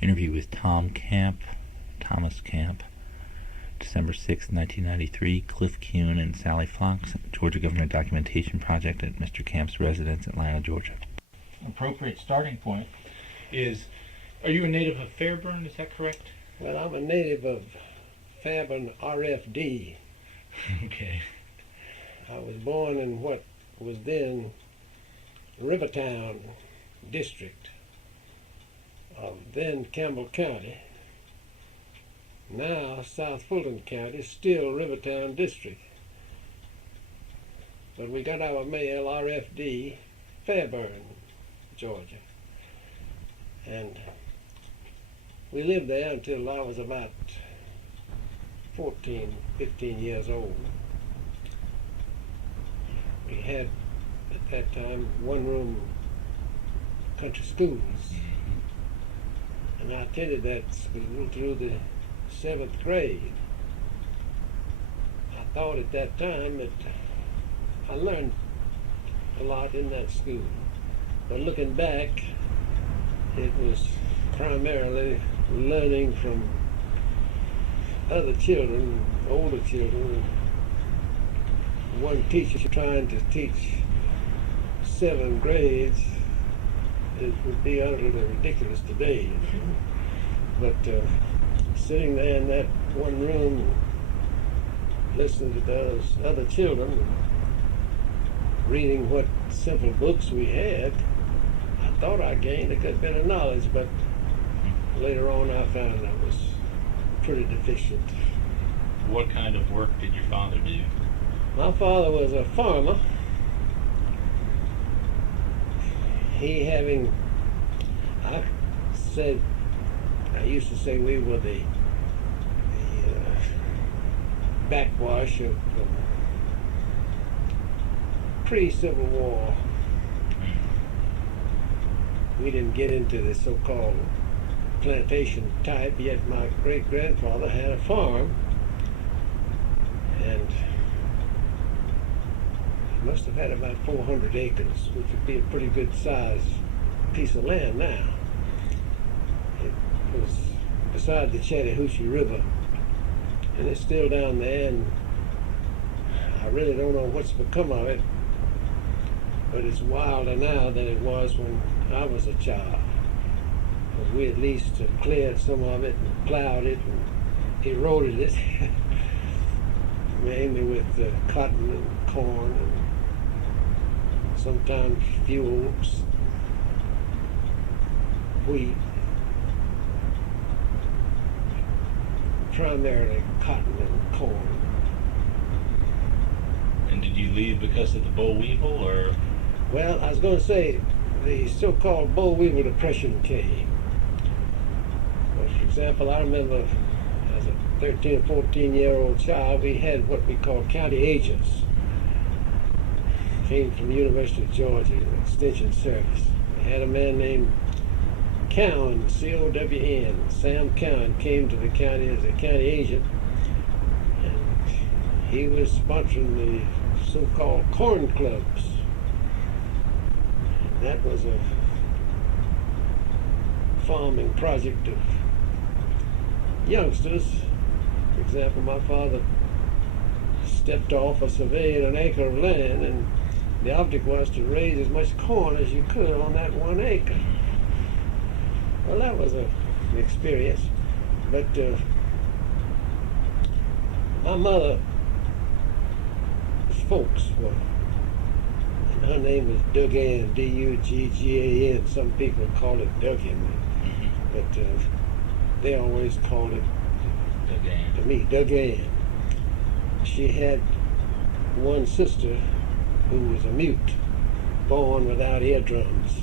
Interview with Thomas Camp, December 6, 1993, Cliff Kuhn and Sally Fox, Georgia Government Documentation Project at Mr. Camp's residence, Atlanta, Georgia. An appropriate starting point is, are you a native of Fairburn, is that correct? Well, I'm a native of Fairburn RFD. Okay. I was born in what was then Rivertown District of then Campbell County. Now South Fulton County, still Rivertown District. But we got our mail, RFD, Fairburn, Georgia. And we lived there until I was about 14, 15 years old. We had, at that time, one-room country schools. And I attended that school through the 7th grade. I thought at that time that I learned a lot in that school. But looking back, it was primarily learning from other children, older children. One teacher trying to teach 7 grades, it would be utterly ridiculous today. But sitting there in that one room, listening to those other children, reading what simple books we had, I thought I gained a good bit of knowledge, but later on I found I was pretty deficient. What kind of work did your father do? My father was a farmer. I used to say we were the backwash of pre-Civil War. We didn't get into the so-called plantation type, yet my great-grandfather had a farm, and he must have had about 400 acres, which would be a pretty good sized piece of land now. It was beside the Chattahoochee River, and it's still down there, and I really don't know what's become of it, but it's wilder now than it was when I was a child. But we at least cleared some of it and plowed it and eroded it, mainly with cotton and corn and sometimes fuels, wheat, primarily cotton and corn. And did you leave because of the boll weevil, or? Well, I was going to say the so-called boll weevil depression came. Well, for example, I remember as a 13 or 14-year-old child, we had what we called county agents. Came from the University of Georgia, Extension Service. We had a man named Cowan, C-O-W-N. Sam Cowan came to the county as a county agent, and he was sponsoring the so-called corn clubs. And that was a farming project of youngsters. For example, my father stepped off or surveyed an acre of land, and the object was to raise as much corn as you could on that 1 acre. Well, that was an experience, but my mother's folks were, and her name was Duggan, D-U-G-G-A-N. Some people call it Duggan, but they always called it, to me, Duggan. She had one sister who was a mute, born without eardrums.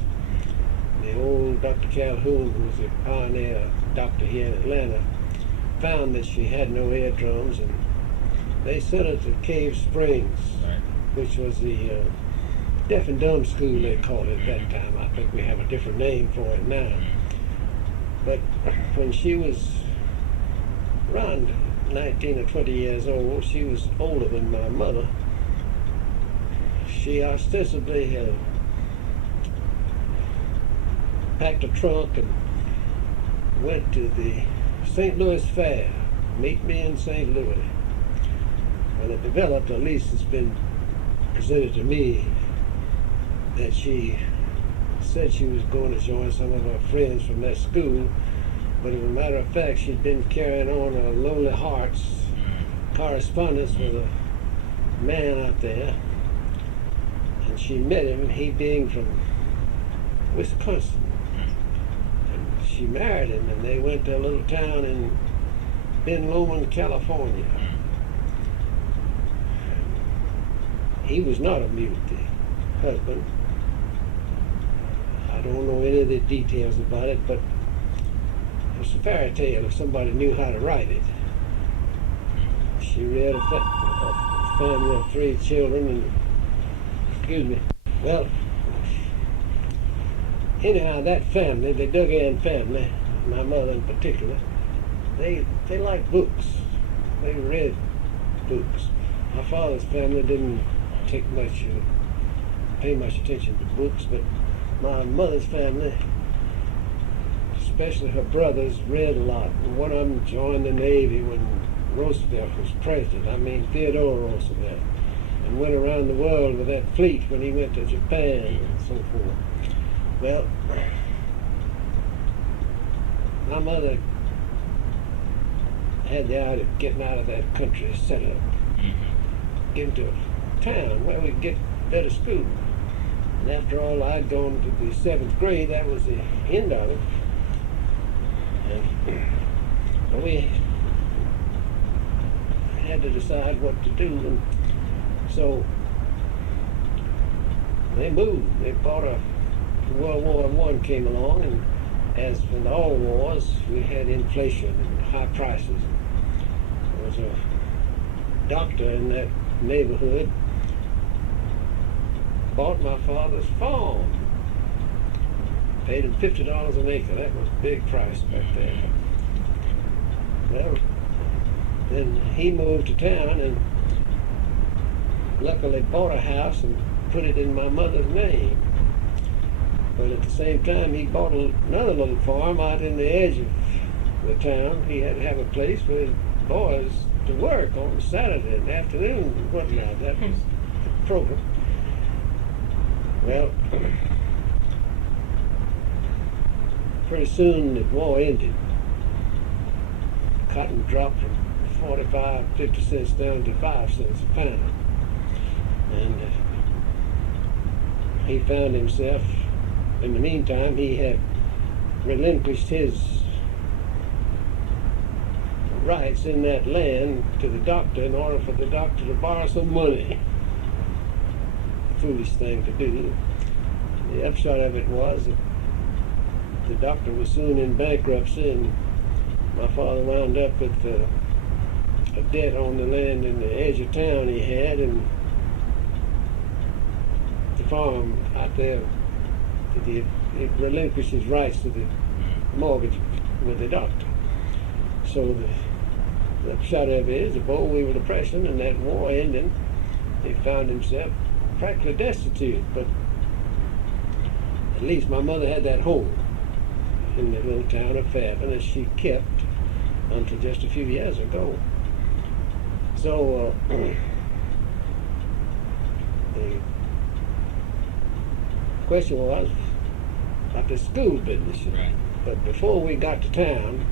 The old Dr. Calhoun, who was a pioneer doctor here in Atlanta, found that she had no eardrums, and they sent her to Cave Springs, Right. which was the deaf and dumb school, they called it at that time. I think we have a different name for it now. But when she was around 19 or 20 years old, she was older than my mother. She ostensibly packed a trunk and went to the St. Louis Fair. Meet me in St. Louis. Well, it developed, at least it's been presented to me, that she said she was going to join some of her friends from that school, but as a matter of fact, she'd been carrying on a Lonely Hearts correspondence with a man out there, and she met him, he being from Wisconsin. And she married him, and they went to a little town in Ben Lomond, California. He was not a mute, the husband. I don't know any of the details about it, but it's a fairy tale if somebody knew how to write it. She read a family of 3 children, and excuse me. Well, anyhow, that family, the Duggan family, my mother in particular, they liked books. They read books. My father's family didn't pay much attention to books, but my mother's family, especially her brothers, read a lot. And one of them joined the Navy when Roosevelt was president. I mean Theodore Roosevelt, and went around the world with that fleet when he went to Japan and so forth. Well, my mother had the idea of getting out of that country setup, getting to a town where we could get better school. And after all, I'd gone to the 7th grade. That was the end of it. And we had to decide what to do, and so they moved. They bought World War I came along, and as in all wars, we had inflation and high prices. There was a doctor in that neighborhood bought my father's farm. Paid him $50 an acre. That was a big price back then. Well, then he moved to town and luckily bought a house and put it in my mother's name. But at the same time, he bought another little farm out in the edge of the town. He had to have a place for his boys to work on Saturday and afternoon and whatnot. That was the program. Well, pretty soon the war ended. Cotton dropped from 50 cents down to 5 cents a pound. And he found himself, in the meantime, he had relinquished his rights in that land to the doctor in order for the doctor to borrow some money. Foolish thing to do. The upshot of it was that the doctor was soon in bankruptcy, and my father wound up with a debt on the land in the edge of town he had, and the farm out there. He relinquished his rights to the mortgage with the doctor. So the upshot of it is, the bowl we were depression, and that war ending, he found himself practically destitute. But at least my mother had that home in the little town of Fairburn, that she kept until just a few years ago. So the question was about the school business. Right. But before we got to town,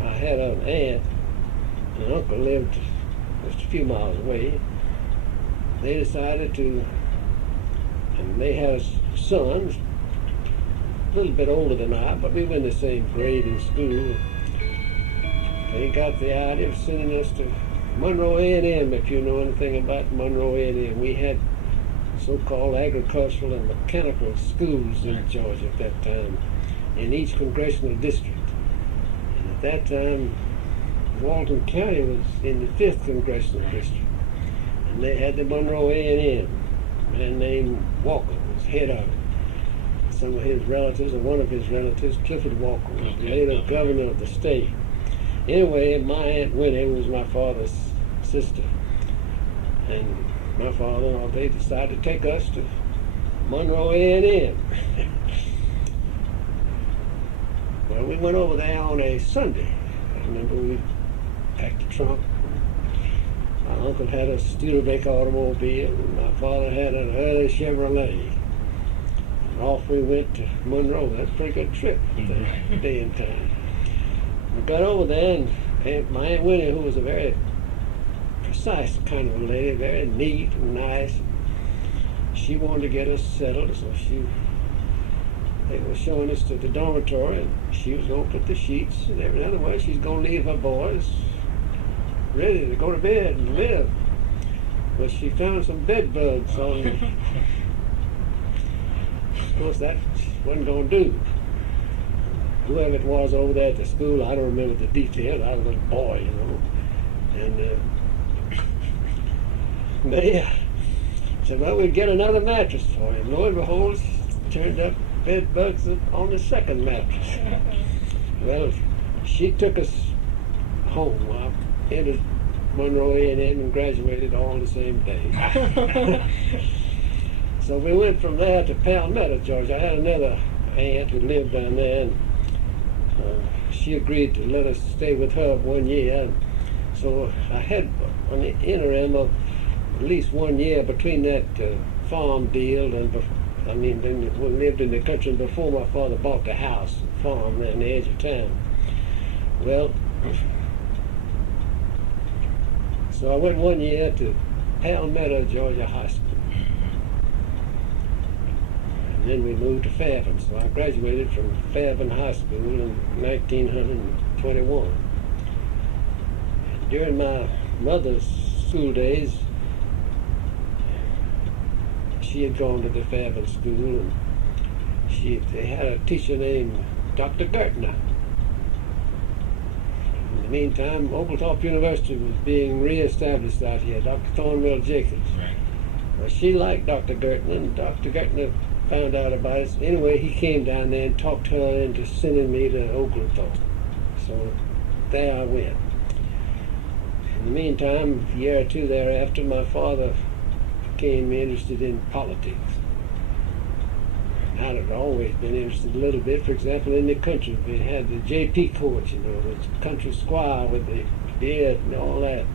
I had an aunt and uncle lived just a few miles away. They decided to, and they had sons, a little bit older than I, but we were in the same grade in school. They got the idea of sending us to Monroe A&M, if you know anything about Monroe A&M. We had so-called agricultural and mechanical schools in Georgia at that time, in each congressional district. And at that time, Walton County was in the 5th congressional district, and they had the Monroe A&M. A man named Walker was head of it. Some of his relatives, or one of his relatives, Clifford Walker, was later governor of the state. Anyway, my Aunt Winnie was my father's sister, and my father, they decided to take us to Monroe A&M. Well, we went over there on a Sunday. I remember we packed the trunk. My uncle had a Studebaker automobile, and my father had an early Chevrolet. And off we went to Monroe. That's a pretty good trip for the day and time. We got over there, and my Aunt Winnie, who was a very precise kind of a lady, very neat and nice, she wanted to get us settled, so they were showing us to the dormitory, and she was going to put the sheets and everything. Otherwise, she's going to leave her boys ready to go to bed and live. But she found some bed bugs on the... Of course, that wasn't going to do. Whoever it was over there at the school, I don't remember the details. I was a boy, you know. And they said, well, we'll get another mattress for him. Lo and behold, turned up bed bugs on the second mattress. Well, she took us home. I entered Monroe A&M and graduated all the same day. So we went from there to Palmetto, Georgia. I had another aunt who lived down there, and she agreed to let us stay with her 1 year. So I had an interim of at least 1 year between that farm deal and then we lived in the country before my father bought the house and farm there on the edge of town. Well, so I went 1 year to Palmetto, Georgia High School. And then we moved to Fairburn. So I graduated from Fairburn High School in 1921. During my mother's school days, she had gone to the Fairburn School, and they had a teacher named Dr. Gertner. In the meantime, Oglethorpe University was being reestablished out here, Dr. Thornwell Jacobs. Right. Well, she liked Dr. Gertner, and Dr. Gertner found out about it. Anyway, he came down there and talked her into sending me to Oglethorpe. So there I went. In the meantime, a year or two thereafter, my father became interested in politics. I had always been interested a little bit. For example, in the country, we had the J.P. court, you know, the country squire with the beard and all that.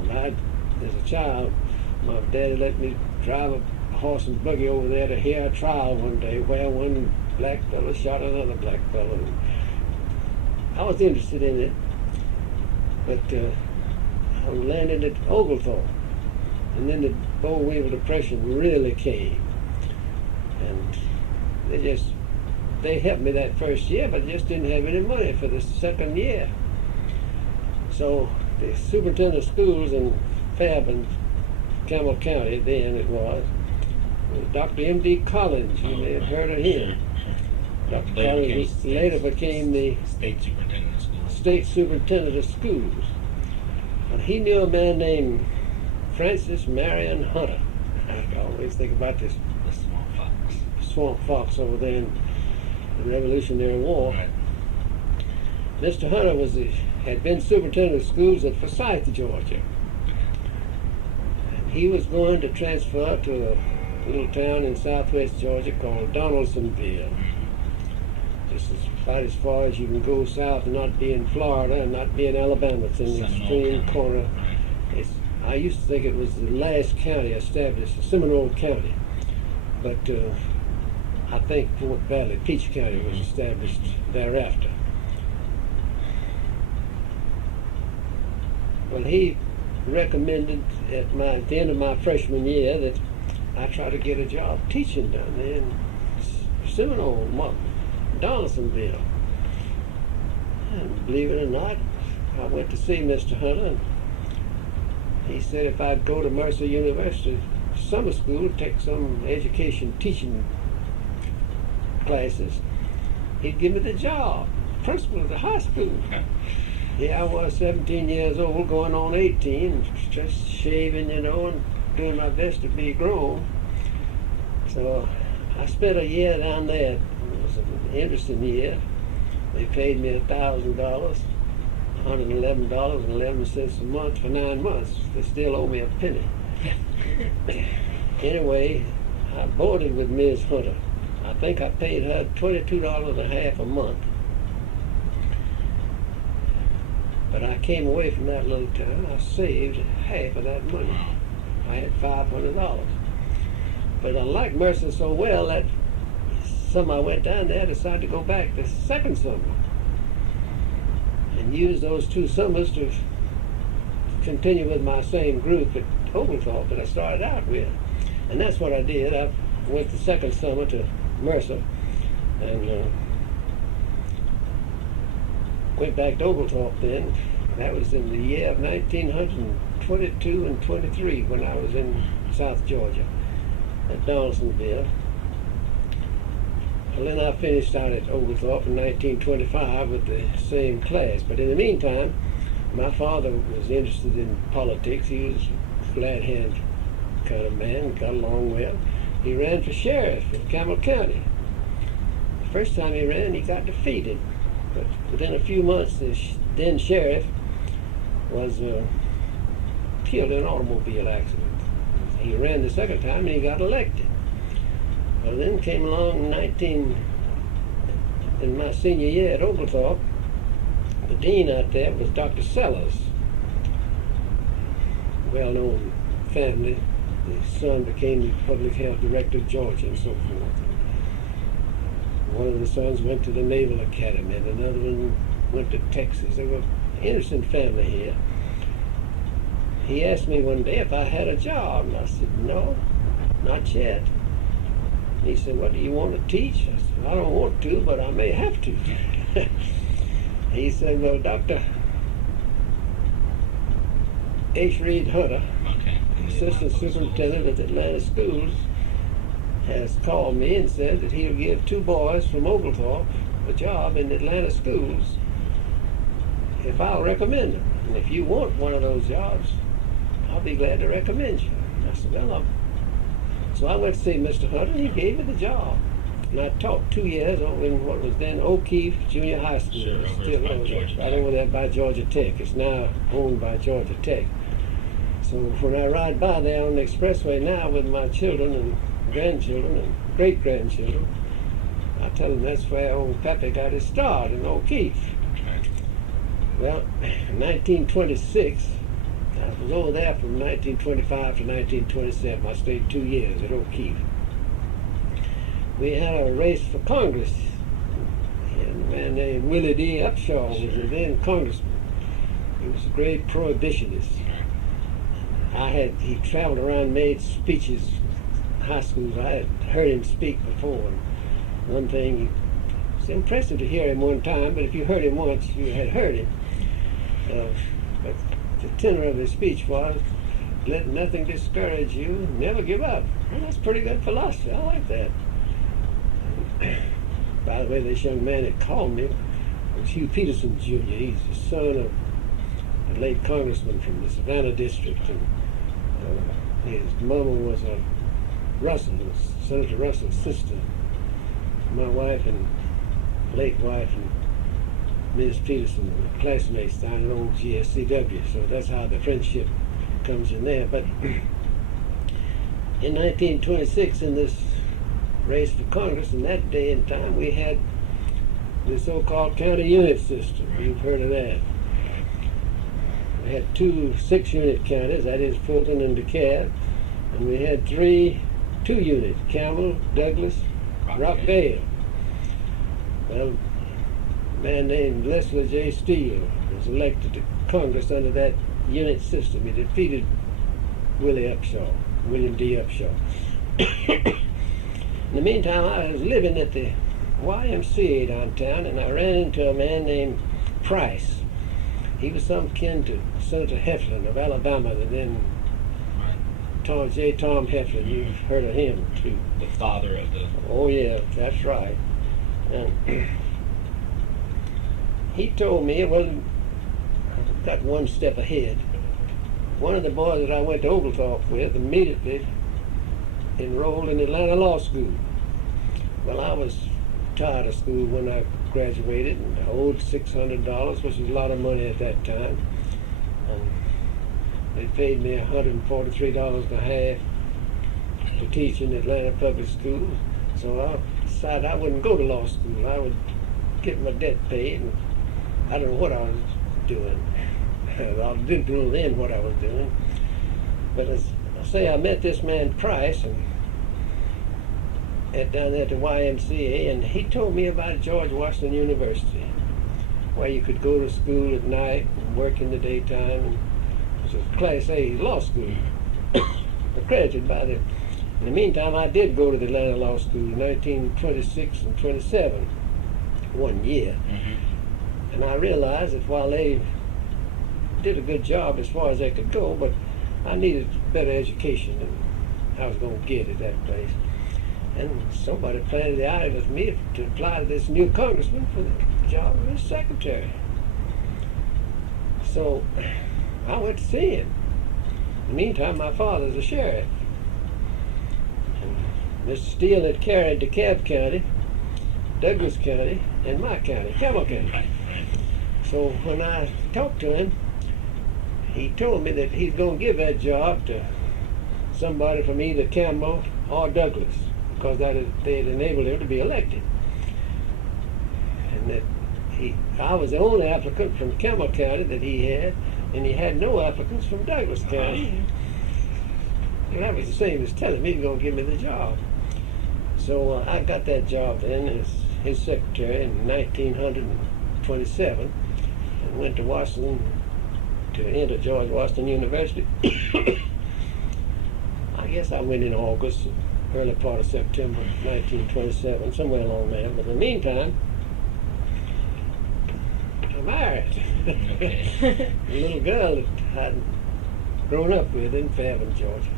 And as a child, my daddy let me drive a horse and buggy over there to hear a trial one day where one black fellow shot another black fellow. I was interested in it, but I landed at Oglethorpe. And then the boll weevil depression really came. And they helped me that first year, but just didn't have any money for the second year. So the superintendent of schools in Fairburn, Campbell County, then it was Dr. M.D. Collins. You may have heard of him. Dr. Collins later became the state superintendent of schools. State superintendent of schools. And he knew a man named Francis Marion Hunter. I always think about this The small fox. Swamp Fox over there in the Revolutionary War. Right. Mr. Hunter had been superintendent of schools at Forsyth, Georgia. And he was going to transfer to a little town in southwest Georgia called Donaldsonville. This is about as far as you can go south and not be in Florida and not be in Alabama. It's in the extreme corner. I used to think it was the last county established, Seminole County. But I think Fort Valley, Peach County, was established thereafter. Well, he recommended at the end of my freshman year that I try to get a job teaching down there in Seminole, Donaldsonville. And believe it or not, I went to see Mr. Hunter, and he said if I'd go to Mercer University summer school, take some education teaching classes, he'd give me the job, principal of the high school. Here I was 17 years old, going on 18, just shaving, you know, and doing my best to be grown. So I spent a year down there. It was an interesting year. They paid me $1,000. $111.11 a month for 9 months. They still owe me a penny. Anyway, I boarded with Ms. Hunter. I think I paid her $22.50 a month. But I came away from that little town. I saved half of that money. Wow. I had $500. But I liked Mercer so well that summer I went down there, I decided to go back the second summer and use those 2 summers to continue with my same group at Oglethorpe that I started out with. And that's what I did. I went the second summer to Mercer and went back to Oglethorpe then. That was in the year of 1922 and 23 when I was in South Georgia at Donaldsonville. Well, then I finished out at Oglethorpe in 1925 with the same class. But in the meantime, my father was interested in politics. He was a flat-hand kind of man, got along well. He ran for sheriff in Campbell County. The first time he ran, he got defeated. But within a few months, the then sheriff was killed in an automobile accident. He ran the second time and he got elected. Well, then came along in my senior year at Oglethorpe, the dean out there was Dr. Sellers, well-known family. His son became the public health director of Georgia and so forth. One of the sons went to the Naval Academy and another one went to Texas. They were an interesting family here. He asked me one day if I had a job, and I said, no, not yet. He said, what do you want to teach? I said, I don't want to, but I may have to. He said, well, Dr. H. Reed Hunter, Okay. assistant superintendent at Atlanta Schools, has called me and said that he'll give 2 boys from Oglethorpe a job in Atlanta Schools if I'll recommend them. And if you want one of those jobs, I'll be glad to recommend you. And I said, well, so I went to see Mr. Hunter, and he gave me the job. And I taught 2 years over in what was then O'Keefe Junior High School. Sure, It's over still by over there, Georgia right Tech. over there by Georgia Tech. It's now owned by Georgia Tech. So when I ride by there on the expressway now with my children and grandchildren and great-grandchildren, I tell them that's where old Pappy got his start, in O'Keefe. Right. Well, in 1926, I was over there from 1925 to 1927. I stayed 2 years at O'Keefe. We had a race for Congress. And a man named Willie D. Upshaw was the then congressman. He was a great prohibitionist. He traveled around, made speeches in high schools. I had heard him speak before. And one thing, it's impressive to hear him one time, but if you heard him once, you had heard him. But the tenor of his speech was, let nothing discourage you, never give up. Well, that's pretty good philosophy. I like that. By the way, this young man that called me was Hugh Peterson, Jr. He's the son of a late congressman from the Savannah district. And his mama was a Russell, Senator Russell's sister. My wife and late wife and Ms. Peterson were classmates down at old GSCW, so that's how the friendship comes in there. But in 1926, in this race for Congress, in that day and time, we had the so-called county unit system. You've heard of that. We had 2 6-unit counties, that is Fulton and DeKalb, and we had 3 2-unit, Campbell, Douglas, Rockdale. Well, a man named Leslie J. Steele was elected to Congress under that unit system. He defeated William D. Upshaw. In the meantime, I was living at the YMCA downtown, and I ran into a man named Price. He was some kin to Senator Heflin of Alabama, the then Tom Heflin. You've heard of him, too. The father of the... Oh, yeah, that's right. And he told me, well, I got one step ahead. One of the boys that I went to Oglethorpe with immediately enrolled in Atlanta Law School. Well, I was tired of school when I graduated and I owed $600, which was a lot of money at that time. They paid me $143 and a half to teach in Atlanta public schools. So I decided I wouldn't go to law school. I would get my debt paid, and I don't know what I was doing. I didn't know then what I was doing. But as I say, I met this man Price and down there at the YMCA, and he told me about George Washington University, where you could go to school at night and work in the daytime. And it was a Class A law school, accredited by them. In the meantime, I did go to the Atlanta Law School in 1926 and 27, 1 year. Mm-hmm. And I realized that while they did a good job as far as they could go, but I needed better education than I was going to get at that place. And somebody planted the idea with me to apply to this new congressman for the job of his secretary. So I went to see him. In the meantime, my father's a sheriff. And Mr. Steele had carried DeKalb County, Douglas County, and my county, Campbell County. Right. So when I talked to him, he told me that he's going to give that job to somebody from either Campbell or Douglas, because they had enabled him to be elected. And that I was the only applicant from Campbell County that he had, and he had no applicants from Douglas County. And that was the same as telling me he's going to give me the job. So I got that job then as his secretary in 1927, and went to Washington to enter George Washington University. I guess I went in August, early part of September 1927, somewhere along there. But in the meantime, I married Okay. a little girl that I'd grown up with in Fairburn, Georgia.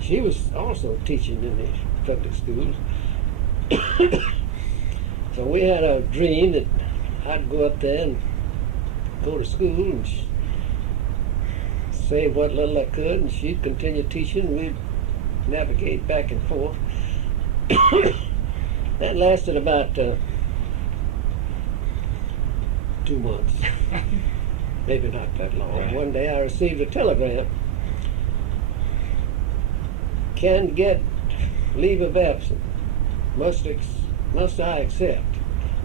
She was also teaching in the public schools. So we had a dream that I'd go up there and go to school and save what little I could, and she'd continue teaching. We'd navigate back and forth. That lasted about 2 months. Maybe not that long. Right. One day I received a telegram. Can get leave of absence. Must I accept?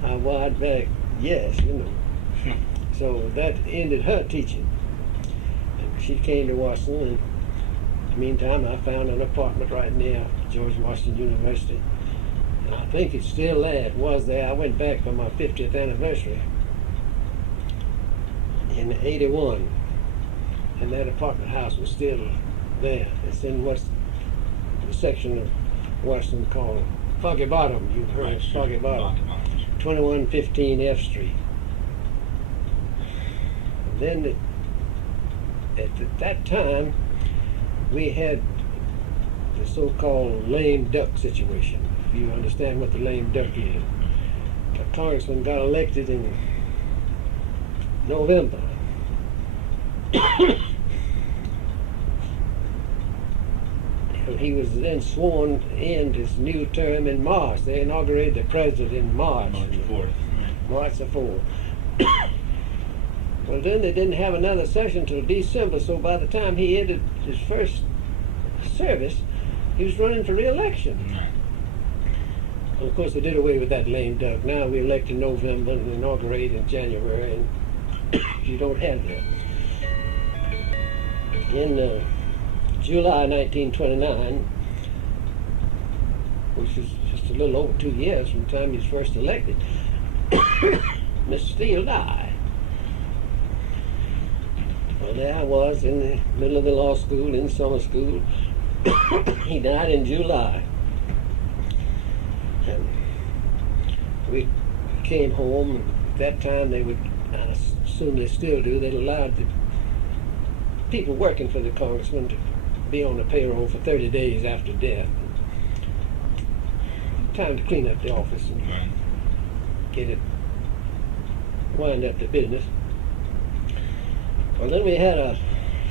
I wired back, yes, you know. So that ended her teaching. And she came to Washington, and in the meantime I found an apartment right near George Washington University. And I think it's still there. It was there. I went back for my 50th anniversary in '81. And that apartment house was still there. It's in what's the section of Washington called Foggy Bottom. You've heard of Foggy Bottom. 2115 F Street. And then at that time, we had the so-called lame duck situation. If you understand what the lame duck is. A congressman got elected in November. And he was then sworn in his new term in March. They inaugurated the president in March. March 4th. Right. March the 4th. Well, then they didn't have another session till December, so by the time he ended his first service, he was running for re-election. Right. Well, of course, they did away with that lame duck. Now we elect in November and inaugurate in January, and you don't have that. In July 1929, which is just a little over 2 years from the time he was first elected, Mr. Steele died. Well, there I was in the middle of the law school, in summer school. He died in July. And we came home, and at that time they would, I assume they still do, they allowed the people working for the congressman to be on the payroll for 30 days after death. Time to clean up the office and Right. get it, wind up the business. Well, then we had a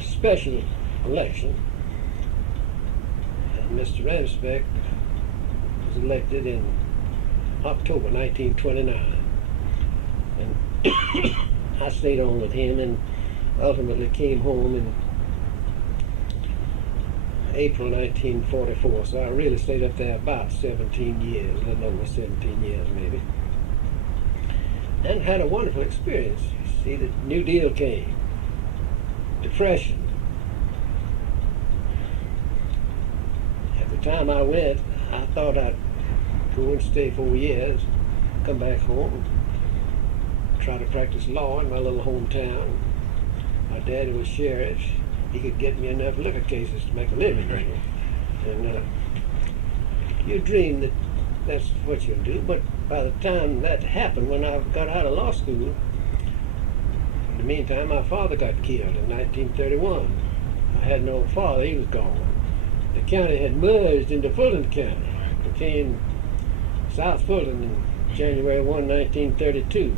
special election, and Mr. Ramspeck was elected in October 1929. And I stayed on with him and ultimately came home in April 1944. So I really stayed up there about 17 years, a little over 17 years maybe. And had a wonderful experience. See, the New Deal came. Depression. At the time I went, I thought I'd go and stay 4 years, come back home, try to practice law in my little hometown. My daddy was sheriff. He could get me enough liquor cases to make a living. Right. And you dream that that's what you'll do, but by the time that happened, when I got out of law school, in the meantime, my father got killed in 1931. I had no father, he was gone. The county had merged into Fulton County. It became South Fulton in January 1, 1932.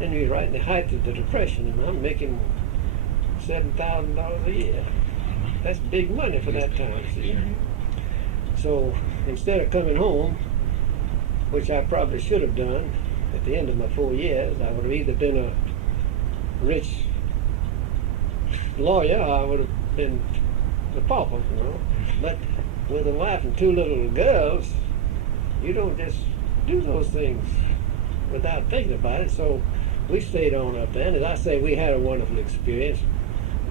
And we were right in the height of the Depression, and I'm making $7,000 a year. That's big money for that time, see? So instead of coming home, which I probably should have done at the end of my 4 years, I would have either been a rich lawyer or I would have been a pauper, you know. But with a wife and 2 little girls, you don't just do those things without thinking about it. So we stayed on up there, and as I say, we had a wonderful experience.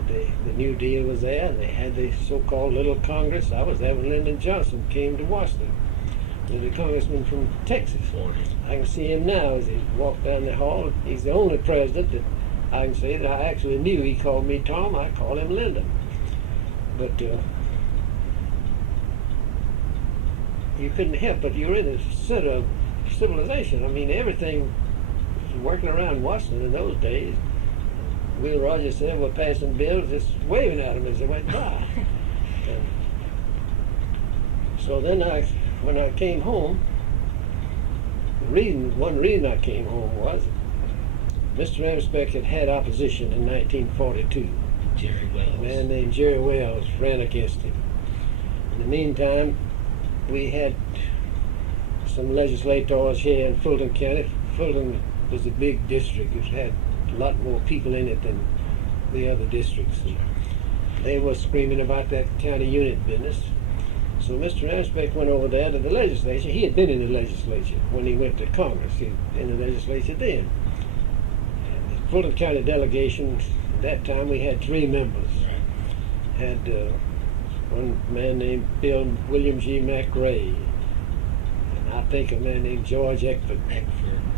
The New Deal was there, and they had the so-called Little Congress. I was there when Lyndon Johnson came to Washington. The congressman from Texas. I can see him now as he walked down the hall. He's the only president that I can say that I actually knew. He called me Tom, I called him Lyndon. But you couldn't help but you're in the center of civilization. I mean, everything was working around Washington in those days. Will Rogers said we're passing bills, just waving at them as they went by. So then when I came home, one reason I came home was Mr. Ramspeck had opposition in 1942. Jerry Wells. A man named Jerry Wells ran against him. In the meantime, we had some legislators here in Fulton County. Fulton was a big district. It had a lot more people in it than the other districts. And they were screaming about that county unit business. So Mr. Ramspeck went over there to the legislature. He had been in the legislature when he went to Congress. He was in the legislature then. And the Fulton County delegation, at that time we had 3 members. Had one man named William G. McRae. And I think a man named George Eckford.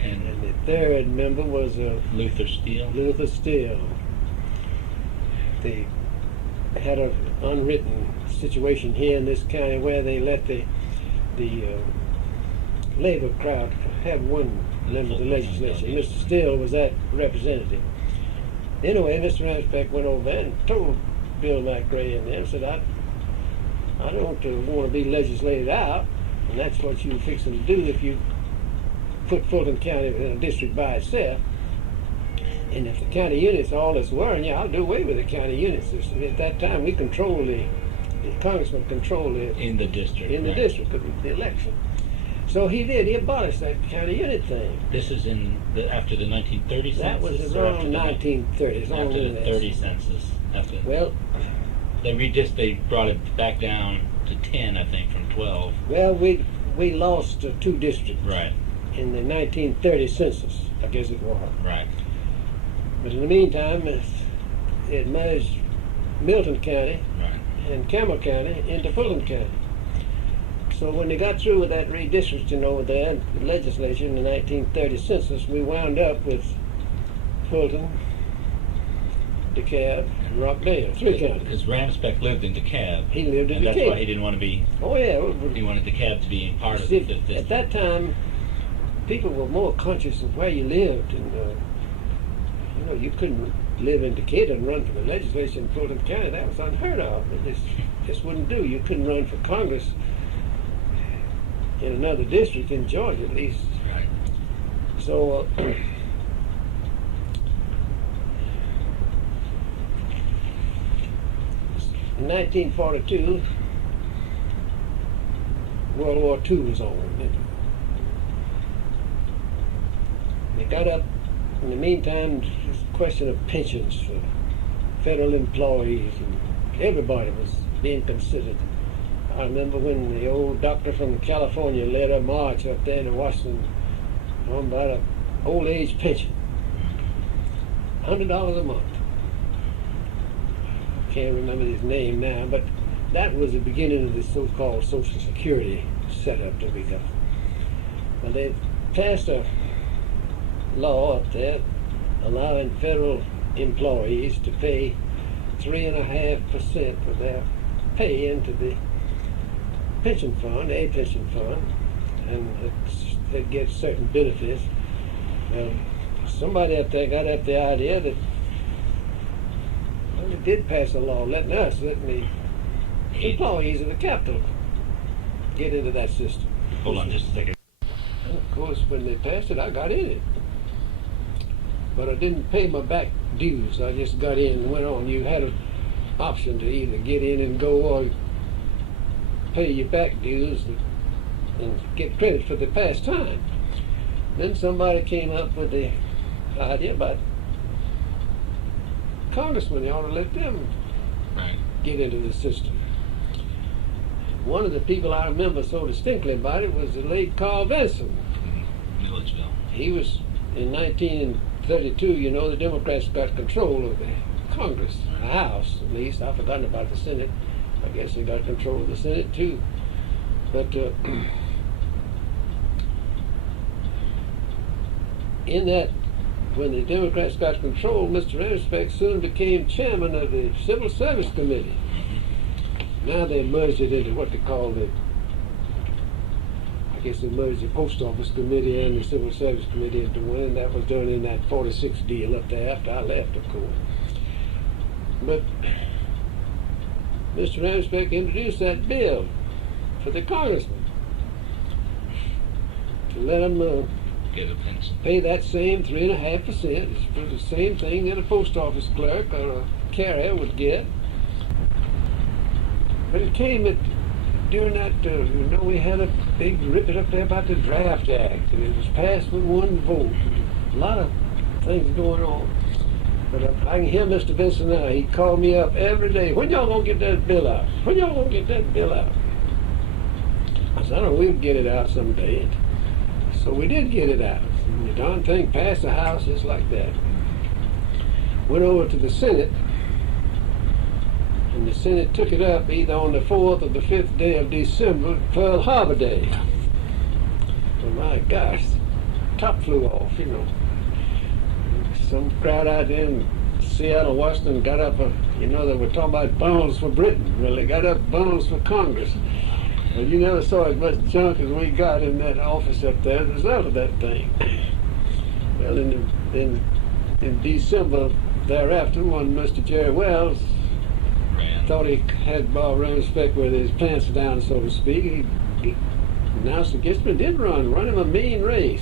And the 3rd member was Luther Steele. Luther Steele. They had an unwritten situation here in this county where they let the labor crowd have one member of the legislature. Mr. Steele was that representative. Anyway, Mr. Ramspeck went over there and told Bill McRae and them, said, I don't want to be legislated out, and that's what you're fixing to do if you put Fulton County in a district by itself. And if the county units are all that's worrying you, I'll do away with the county units. At that time, we control the congressman controlled in the district. In the district of the election. So he did. He abolished that county unit thing. This is after the 1930 census. That was around 1930s. After the 30 census. Well, they brought it back down to 10, I think, from 12. Well, we lost 2 districts. Right. In the 1930 census, I guess it was. Right. But in the meantime, it merged Milton County and Campbell County into Fulton County. So when they got through with that redistricting over there in the legislature in the 1930 census, we wound up with Fulton, DeKalb, and Rockdale, 3 counties. Because Ramspeck lived in DeKalb. He lived in and DeKalb. That's why he didn't want to be. Oh yeah. He wanted DeKalb to be part of it. the At that time, people were more conscious of where you lived, and you couldn't live in Decatur and run for the legislature in Fulton County. That was unheard of. It just wouldn't do. You couldn't run for Congress in another district in Georgia, at least. Right. So in 1942, World War II was on. They got up. In the meantime, it's a question of pensions for federal employees, and everybody was being considered. I remember when the old doctor from California led a march up there to Washington on about an old age pension, $100 a month. can't remember his name now, but that was the beginning of the so-called Social Security setup that we got. Well, they passed a law up there allowing federal employees to pay 3.5% of their pay into the pension fund, a pension fund, and they'd get certain benefits. Somebody up there got up the idea that, well, they did pass a law letting the employees of the Capitol get into that system. Hold on just a second. And of course, when they passed it, I got in it. But I didn't pay my back dues. I just got in and went on. You had an option to either get in and go or pay your back dues and get credit for the past time. Then somebody came up with the idea about congressmen. You ought to let them get into the system. One of the people I remember so distinctly about it was the late Carl Vinson. Milledgeville. He was in 1932, you know, the Democrats got control of the Congress, the House at least. I've forgotten about the Senate. I guess they got control of the Senate too. But in that, when the Democrats got control, Mr. Remspeck soon became chairman of the Civil Service Committee. Now they merged it into what they call the Post Office Committee and the Civil Service Committee into one, and that was done in that 46 deal up there after I left, of course. But Mr. Remspeck introduced that bill for the congressman to let them Get a pension. pay that same 3.5%. It's for the same thing that a post office clerk or a carrier would get. But it came during that, we had a big rip it up there about the Draft Act, and it was passed with one vote. A lot of things going on. But I can hear Mr. Vinson now. He called me up every day. When y'all gonna get that bill out? When y'all gonna get that bill out? I said, I know we'll get it out someday. So we did get it out. And the darn thing passed the House just like that. Went over to the Senate, and the Senate took it up either on the 4th or the 5th day of December, Pearl Harbor Day. Oh my gosh, top flew off, you know. Some crowd out there in Seattle, Washington got up, they were talking about bombs for Britain. Well, they got up bombs for Congress. Well, you never saw as much junk as we got in that office up there as a result of that thing. Well, in December thereafter, when Mr. Jerry Wells thought he had Bob Remspeck with his pants down, so to speak, he announced against him and did run him a mean race.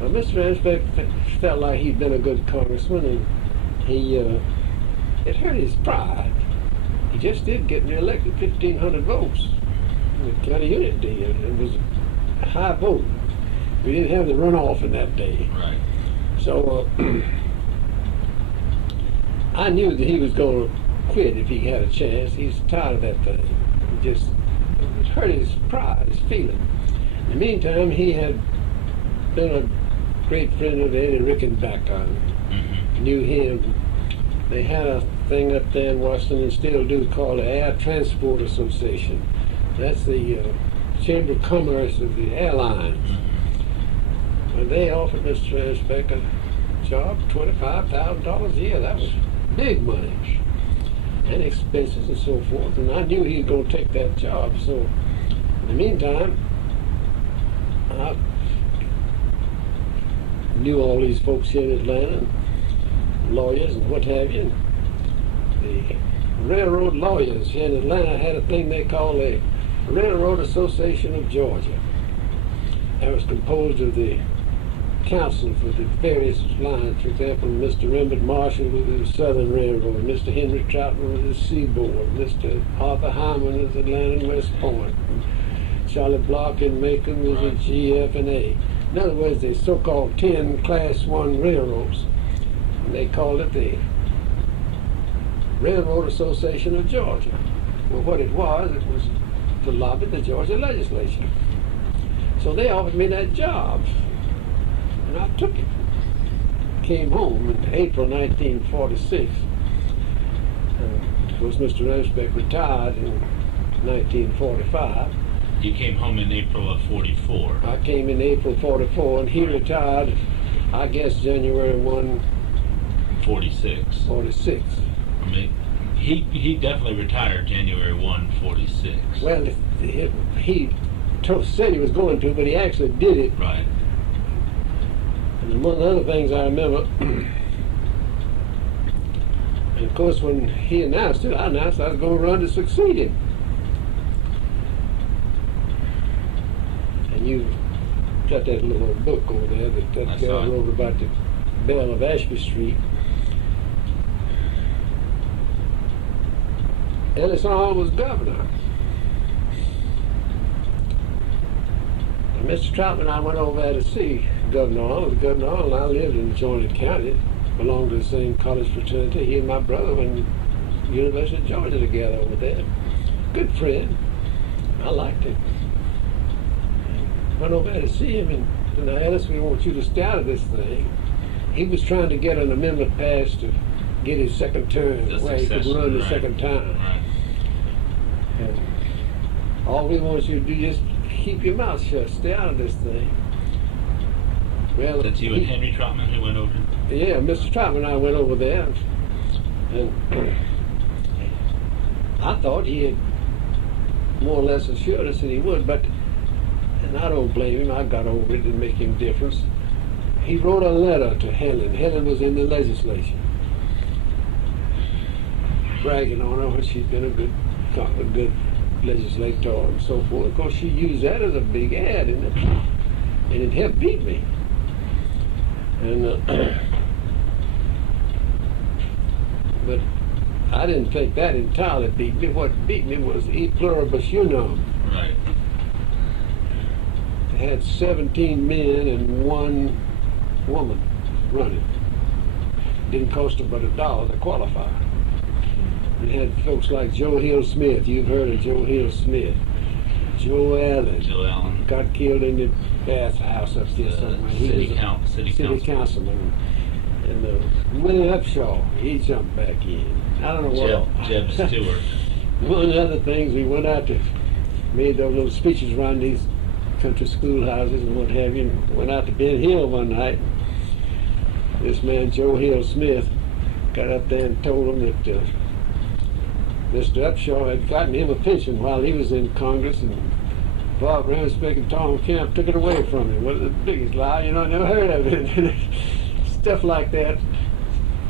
Well, Mr. Remspeck felt like he'd been a good congressman, and it hurt his pride. He just did get reelected, 1,500 votes. The county unit deal. It was a high vote. We didn't have the runoff in that day. Right. So I knew that he was going to quit if he had a chance. He's tired of that thing. It hurt his pride, his feeling. In the meantime, he had been a great friend of Eddie Rickenbacker. Knew him. They had a thing up there in Washington and still do called the Air Transport Association. That's the Chamber of Commerce of the airlines. When they offered Mr. Remspeck a job, $25,000 a year, that was big money. And expenses and so forth. And I knew he was going to take that job. So in the meantime, I knew all these folks here in Atlanta, lawyers and what have you. The railroad lawyers here in Atlanta had a thing they call the Railroad Association of Georgia. That was composed of the council for the various lines. For example, Mr. Rembert Marshall with the Southern Railroad, Mr. Henry Troutman with the Seaboard, Mr. Arthur Hyman with Atlanta and West Point, and Charlie Block in Macon with the GF&A. In other words, the so-called 10 Class 1 railroads. And they called it the Railroad Association of Georgia. Well, what it was to lobby the Georgia legislature. So they offered me that job, and I took it. Came home in April 1946. And of course, Mr. Ramsbeck retired in 1945. You came home in April of 44. I came in April 44, and he retired, I guess, January 1, 46. 46. I mean, he definitely retired January 1, 46. Well, he said he was going to, but he actually did it. Right. And among other things I remember, and of course when he announced it, I announced I was going to run to succeed him. And you got that little book over there that I girl saw it. wrote about the Belle of Ashby Street. Ellis Hall was governor. And Mr. Troutman and I went over there to see Governor Hall. Governor Hall and I lived in Joyner County, belonged to the same college fraternity. He and my brother went to University of Georgia together over there. Good friend. I liked him. Went over there to see him, and I asked him, we want you to stay out of this thing. He was trying to get an amendment passed to get his second term, The where he could successor, run the right. second time. Right. And all we want you to do is just keep your mouth shut, stay out of this thing. Well, That's you and Henry Trotman who went over? yeah, Mr. Troutman and I went over there, and I thought he had more or less assured us that he would, but, and I don't blame him, I got over it, didn't make him difference. He wrote a letter to Helen. Helen was in the legislature, bragging on her, she'd been a good legislator and so forth. Of course, she used that as a big ad, and it helped beat me. And but I didn't think that entirely beat me. What beat me was e pluribus unum. Right. They had 17 men and 1 woman running. Didn't cost them but $1 to qualify. We had folks like Joe Hill Smith. You've heard of Joe Hill Smith. Joe Allen. Joe Allen. Got killed in the bathhouse up there somewhere. He City was a City councilman. And Willie Upshaw, he jumped back in. I don't know what. Jeb Stewart. One of the other things, we went out to, made those little speeches around these country schoolhouses and what have you, and went out to Ben Hill one night. This man, Joe Hill Smith, got up there and told him that Mr. Upshaw had gotten him a pension while he was in Congress, and Bob Ramsbeck and Tom Kemp took it away from him. What the biggest lie, I never heard of it. Stuff like that.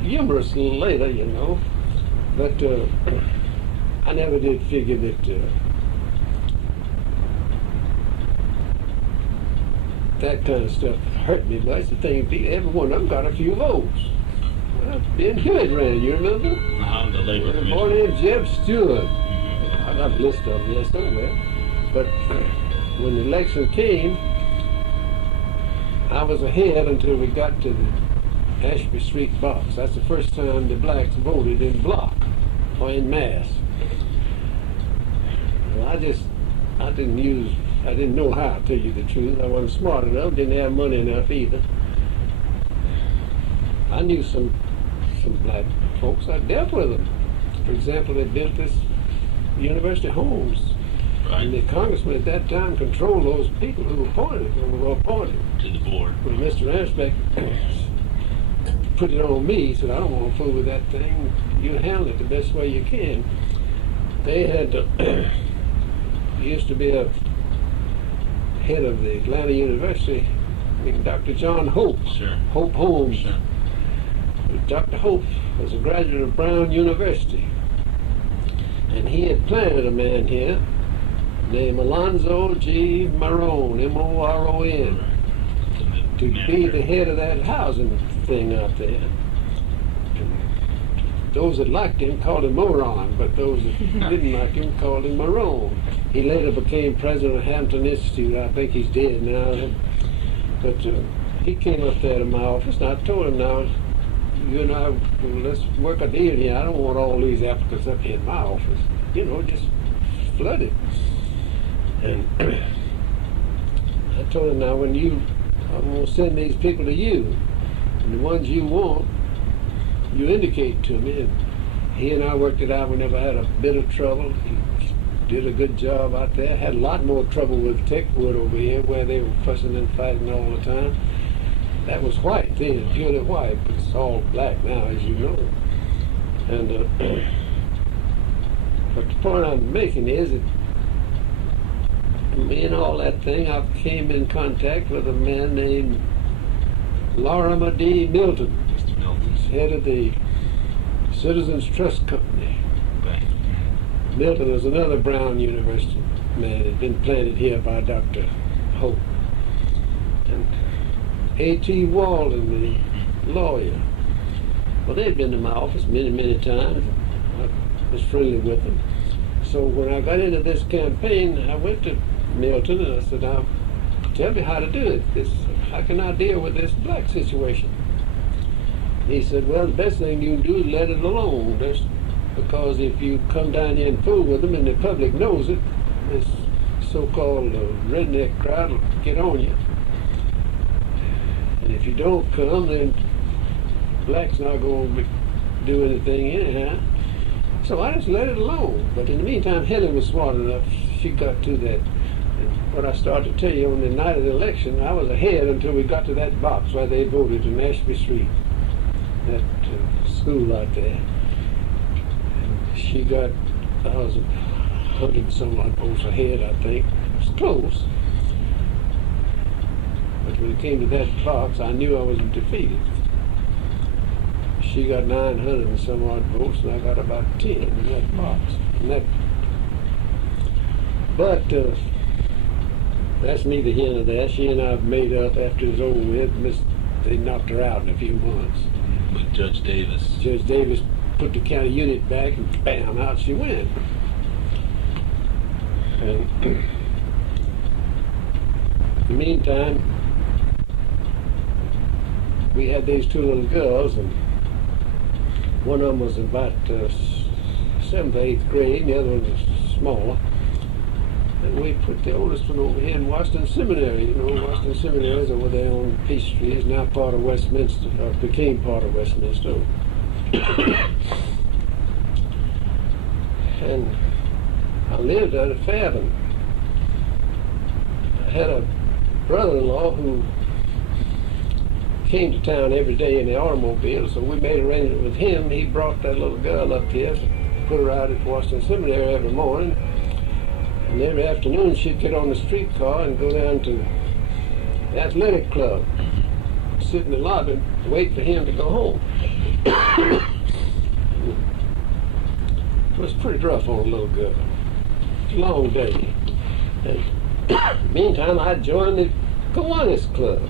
Humorous later, But I never did figure that that kind of stuff hurt me much. The thing, every one of them got a few votes. Well, Ben Hewitt ran, you remember? The Labor A boy Commission. named Jeb Stewart. I got a list of them there somewhere. But when the election came, I was ahead until we got to the Ashby Street box. That's the first time the blacks voted in block or in mass. Well, I didn't know how, to tell you the truth. I wasn't smart enough, didn't have money enough either. I knew some black folks. I dealt with them. For example, they built this University homes. And the Right. congressman at that time controlled those people who were appointed. To the board. When Mr. Ramsbeck put it on me, he said, I don't want to fool with that thing. You handle it the best way you can. They had used to be a head of the Atlanta University, Dr. John Hope. Sure. Hope Holmes. Sure. Dr. Hope was a graduate of Brown University. And he had planted a man here named Alonzo G. Maron, M-O-R-O-N, to be the head of that housing thing out there. And those that liked him called him Moron, but those that didn't like him called him Maron. He later became president of Hampton Institute. I think he's dead now. But he came up there to my office, and I told him, now, you and I, let's work a deal here. I don't want all these applicants up here in my office. Just flood it. And I told him, now, I'm going to send these people to you. And the ones you want, you indicate to me. And He and I worked it out. We never had a bit of trouble. He did a good job out there. Had a lot more trouble with Techwood over here, where they were fussing and fighting all the time. That was white then, purely white, but it's all black now, as you know. And but the point I'm making is that me and all that thing, I came in contact with a man named Lorimer D. Milton, Mr. Milton's. head of the Citizens Trust Company. Okay. Milton was another Brown University man, had been planted here by Dr. Hope. And A.T. Walden, the lawyer. Well, they'd been to my office many, many times. I was friendly with them. So when I got into this campaign, I went to Milton and I said, now, tell me how to do it. How can I deal with this black situation? He said, well, the best thing you can do is let it alone. Because if you come down here and fool with them and the public knows it, this so-called redneck crowd will get on you. And if you don't come, then black's not going to do anything anyhow. So I just let it alone. But in the meantime, Helen was smart enough. She got to that. And what I started to tell you, on the night of the election, I was ahead until we got to that box where they voted in Ashby Street, that school out there. And she got, I was 100 and some odd votes ahead, I think. It was close. But when it came to that box, I knew I was defeated. She got 900 and some odd votes, and I got about 10 in that box. But that's neither here nor there. She and I made up after it was over with. They knocked her out in a few months. With Judge Davis. Judge Davis put the county unit back, and bam, out she went. And in the meantime, we had these two little girls, and one of them was about 7th or 8th grade, and the other one was smaller. And we put the oldest one over here in Washington Seminary. You know, Washington Seminary is over there on Peachtree. It's now part of Westminster, or became part of Westminster. And I lived out at Fairburn. I had a brother-in-law who came to town every day in the automobile, so we made arrangements with him. He brought that little girl up here, put her out at Washington Seminary every morning, and every afternoon she'd get on the streetcar and go down to the athletic club, sit in the lobby, wait for him to go home. It was pretty rough on a little girl. It's a long day. And meantime, I joined the Kiwanis Club.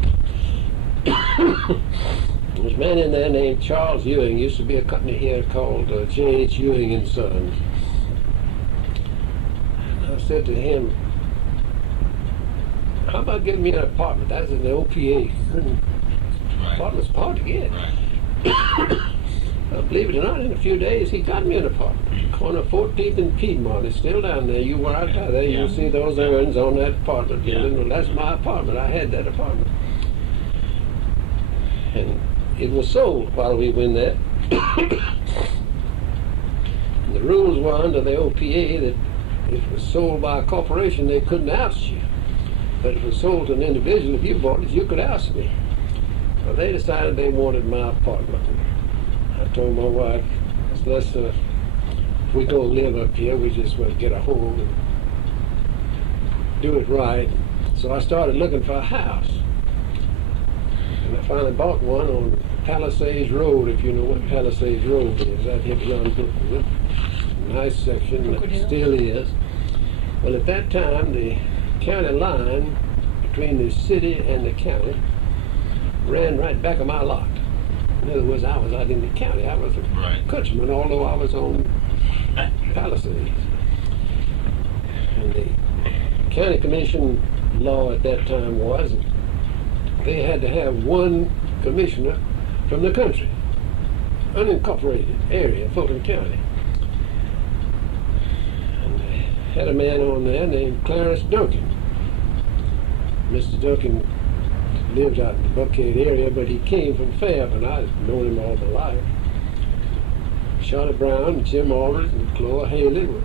There's a man in there named Charles Ewing. Used to be a company here called J.H. Ewing and Sons. And I said to him, how about getting me an apartment? That's in the OPA. Right. Apartment's hard to get. Right. Believe it or not, in a few days he got me an apartment. Corner 14th and Piedmont. It's still down there. You were out there. Yeah. You'll see those urns on that apartment building. Yeah. Well, that's my apartment. I had that apartment. And it was sold while we were in there. The rules were under the OPA that if it was sold by a corporation, they couldn't oust you. But if it was sold to an individual, if you bought it, you could oust me. So they decided they wanted my apartment. I told my wife, let's if we go live up here, we just want to get a home and do it right. So I started looking for a house. And I finally bought one on Palisades Road, if you know what Palisades Road is. That hit beyond Brookwood. Nice section, it still is. Well, at that time, the county line between the city and the county ran right back of my lot. In other words, I was out in the county. I was a Right. countryman, although I was on Palisades. And the county commission law at that time was they had to have one commissioner from the country, unincorporated area, Fulton County. And they had a man on there named Clarence Duncan. Mr. Duncan lived out in the Buckhead area, but he came from Fairburn. I'd known him all my life. Charlie Brown, Jim Aldridge, and Cloa Haley were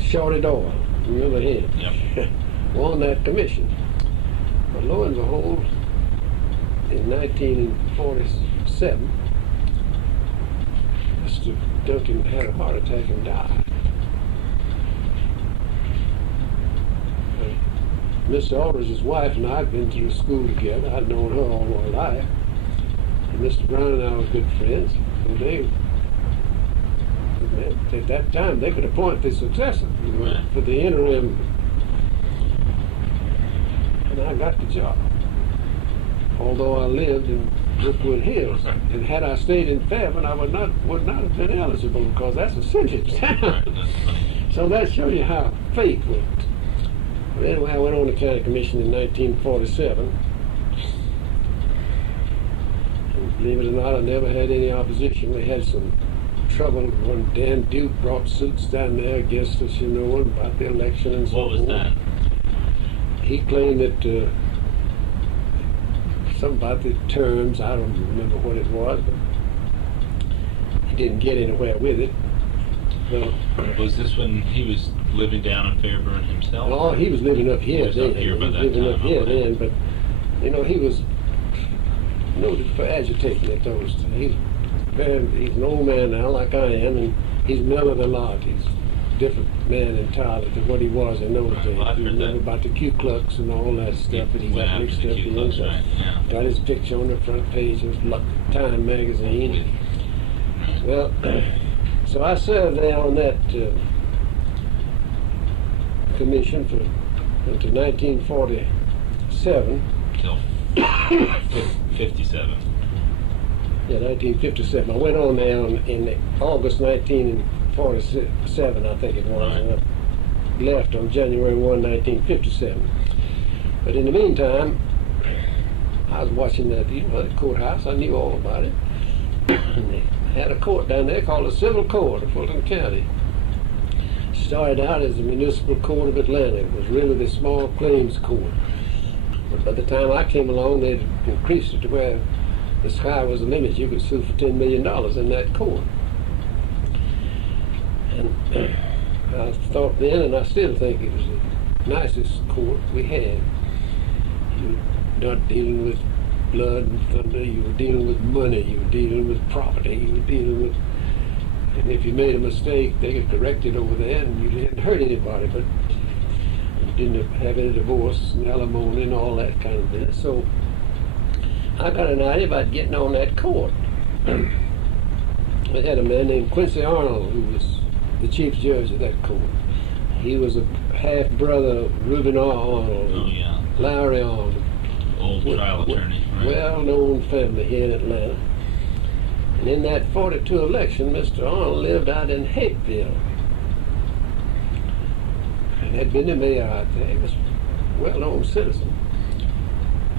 Shorty Doyle, remember him? Yep. Won that commission. But lo and behold, in 1947, Mr. Duncan had a heart attack and died. Mr. Aldridge's wife and I had been through school together. I'd known her all my life. And Mr. Brown and I were good friends. And they, at that time, they could appoint the successor, you know, Right. for the interim. And I got the job. Although I lived in Brookwood Hills. And had I stayed in Fairmont, I would not have been eligible because that's a city Right, town. that's funny. So that shows you how fate worked. But anyway, I went on the county commission in 1947. And believe it or not, I never had any opposition. We had some trouble when Dan Duke brought suits down there against us, you know, about the election and so What was forth. that? He claimed that something about the terms, I don't remember what it was, but he didn't get anywhere with it. Well, Was this when he was living down in Fairburn himself? oh, he was living up here He was then. up here by He was that living time, up here okay. then, but you know, he was noted for agitating at those. He's an old man now, like I am, and he's mellowed a lot. He's a different man entirely to what he was in those Right, days. well, I've You heard remember that. about the Ku Klux and all that stuff that he Went got after mixed the up Ku in. Klux, So right, yeah. got his picture on the front page of Time magazine. Well, so I served there on that commission until 1947. Till 57. Yeah, 1957. I went on there in August 1947, I think it was, and I left on January 1, 1957. But in the meantime, I was watching that, you know, that courthouse. I knew all about it. And they had a court down there called the Civil Court of Fulton County. Started out as the Municipal Court of Atlanta. It was really the small claims court. But by the time I came along, they'd increased it to where the sky was the limit. You could sue for $10 million in that court. And I thought then, and I still think it was the nicest court we had. You were not dealing with blood and thunder. You were dealing with money. You were dealing with property. You were dealing with... And if you made a mistake, they could correct it over there, and you didn't hurt anybody, but you didn't have any divorce and alimony and all that kind of thing. So I got an idea about getting on that court. We had a man named Quincy Arnold who was the chief judge of that court. He was a half brother of Reuben R. Arnold, Oh, yeah. Lowry Arnold, Old trial attorney. Right. well-known family here in Atlanta. And in that 42 election, Mr. Arnold lived out in Hapeville. And had been the mayor out there. He was a well-known citizen.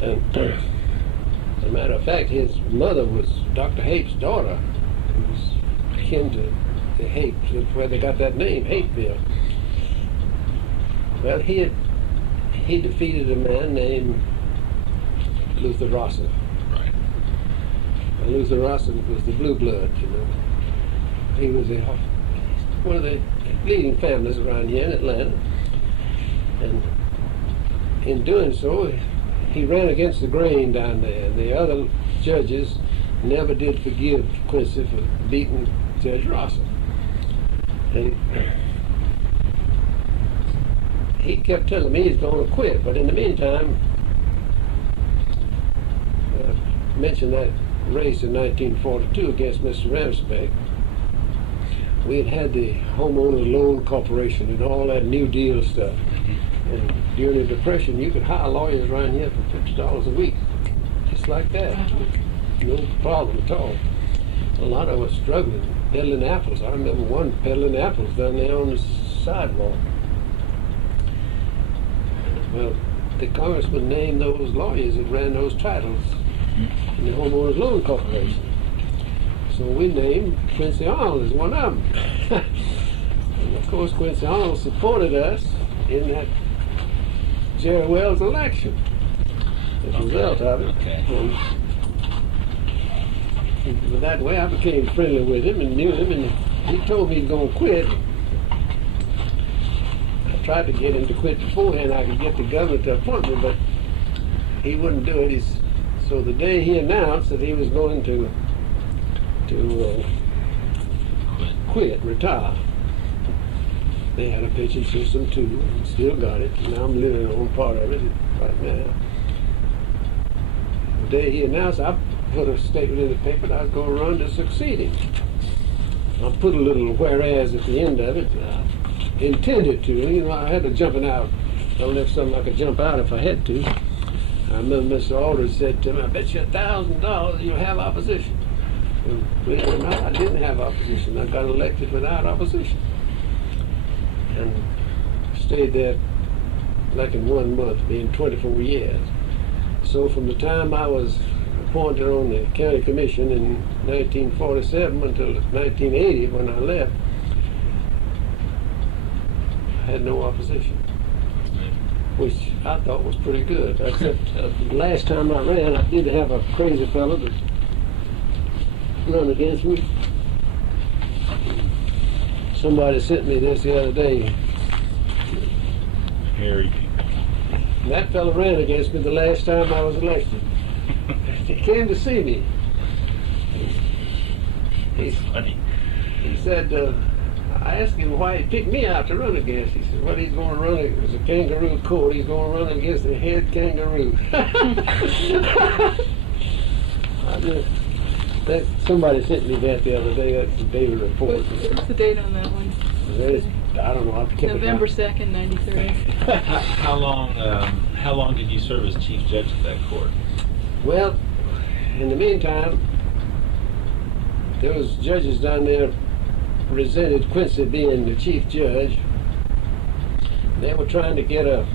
And as a matter of fact, his mother was Dr. Hape's daughter, who was akin to the Hape, where they got that name, Hapeville. Well, he defeated a man named Luther Rosser. Right. And Luther Rosser was the blue blood, you know. He was one of the leading families around here in Atlanta. And in doing so, he ran against the grain down there. And the other judges never did forgive Quincy for beating Judge Rosser. And he kept telling me he's going to quit. But in the meantime, I mentioned that race in 1942 against Mr. Ramspeck. We had the Homeowners Loan Corporation and all that New Deal stuff. And during the Depression, you could hire lawyers around here for $50 a week, just like that. No problem at all. A lot of us struggling, peddling apples. I remember one peddling apples down there on the sidewalk. Well, the congressman named those lawyers that ran those titles in the Homeowners Loan Corporation. So we named Quincy Arnold as one of them. And of course, Quincy Arnold supported us in that Jerry Wells election. As a result of it. Okay. And But that way I became friendly with him and knew him, and he told me he's going to quit. I tried to get him to quit beforehand. I could get the governor to appoint me, but he wouldn't do it. So the day he announced that he was going to quit, retire, they had a pension system too, and still got it. And I'm living on part of it right now. The day he announced, I put a statement in the paper that I was going to run to succeed him. I put a little whereas at the end of it. I intended to. You know, I had to jumping out. I left something I could jump out if I had to. I remember Mr. Aldridge said to me, I bet you $1,000 you'll have opposition. And believe it or not, I didn't have opposition. I got elected without opposition. And stayed there like in 1 month, being 24 years. So from the time I was appointed on the county commission in 1947 until 1980 when I left, I had no opposition, which I thought was pretty good. Except the last time I ran, I did have a crazy fellow that run against me. Somebody sent me this the other day. Harry. That fellow ran against me the last time I was elected. He came to see me. It's funny. He said, I asked him why he picked me out to run against. He said, well, he's going to run, it was a kangaroo court, he's going to run against the head kangaroo. Somebody sent me that the other day, that's the daily report. What's the date on that one? I don't know, I've kept November it 2nd, 93. How long did you serve as chief judge of that court? Well, in the meantime, there was judges down there resented Quincy being the chief judge. They were trying to get a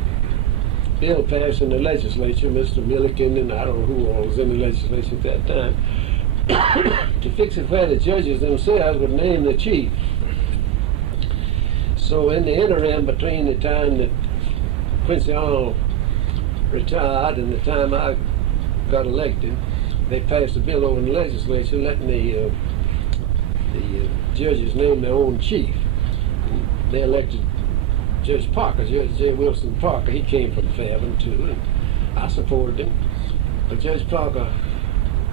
bill passed in the legislature, Mr. Milliken and I don't know who all was in the legislature at that time, to fix it where the judges themselves would name the chief. So in the interim between the time that Quincy Arnold retired and the time I got elected, they passed a bill over in the legislature letting the judges name their own chief. They elected Judge Parker, Judge J. Wilson Parker. He came from Fairburn too, and I supported him. But Judge Parker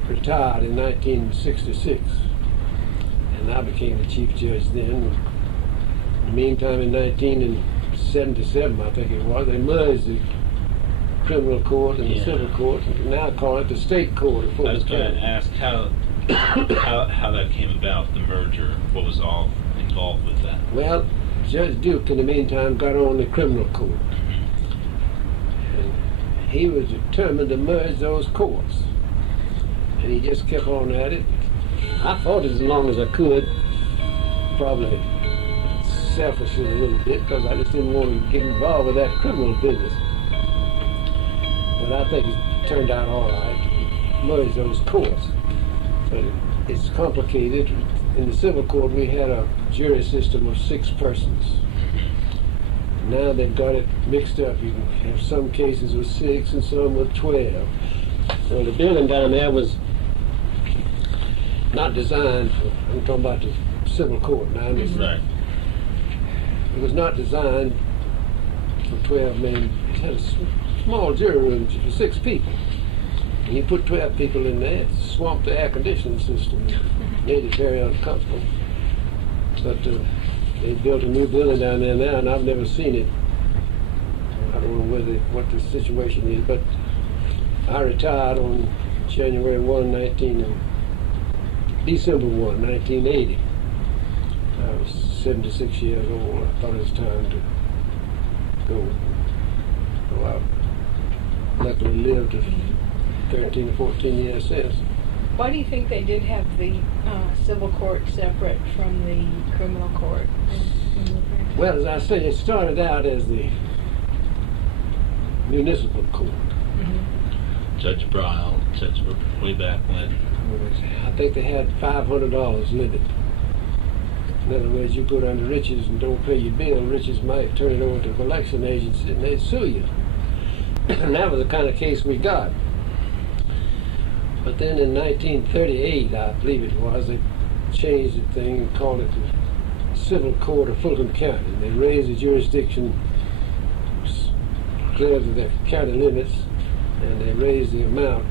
retired in 1966, and I became the chief judge then. In the meantime, in 1977, I think it was, they merged the criminal court and the civil court, and now call it the state court. I was going to ask how that came about, the merger. What was all involved with that? Well, Judge Duke, in the meantime, got on the criminal court. And he was determined to merge those courts. And he just kept on at it. I fought it as long as I could, probably selfishly a little bit, because I just didn't want to get involved with that criminal business. But I think it turned out all right to merge those courts. But it's complicated. In the civil court, we had a jury system of 6 persons. Now they've got it mixed up. You can have some cases with 6 and some with 12. So the building down there was not designed for, I'm talking about the civil court now. Right. It was not designed for 12 men. It had a small jury room for 6 people. And you put 12 people in there, it swamped the air conditioning system. Made it very uncomfortable. But they built a new building down there now, and I've never seen it. I don't know what the situation is, but I retired on January 1, December 1, 1980. I was 76 years old. I thought it was time to go out. Luckily lived 13 or 14 years since. Why do you think they did have the civil court separate from the criminal court? Well, as I say, it started out as the municipal court. Mm-hmm. Judge Bryle, way back when. I think they had $500 limit. In other words, you go down to Rich's and don't pay your bill, Rich's might turn it over to a collection agency and they'd sue you. And that was the kind of case we got. But then in 1938, I believe it was, they changed the thing and called it the Civil Court of Fulton County. They raised the jurisdiction clear to the county limits, and they raised the amount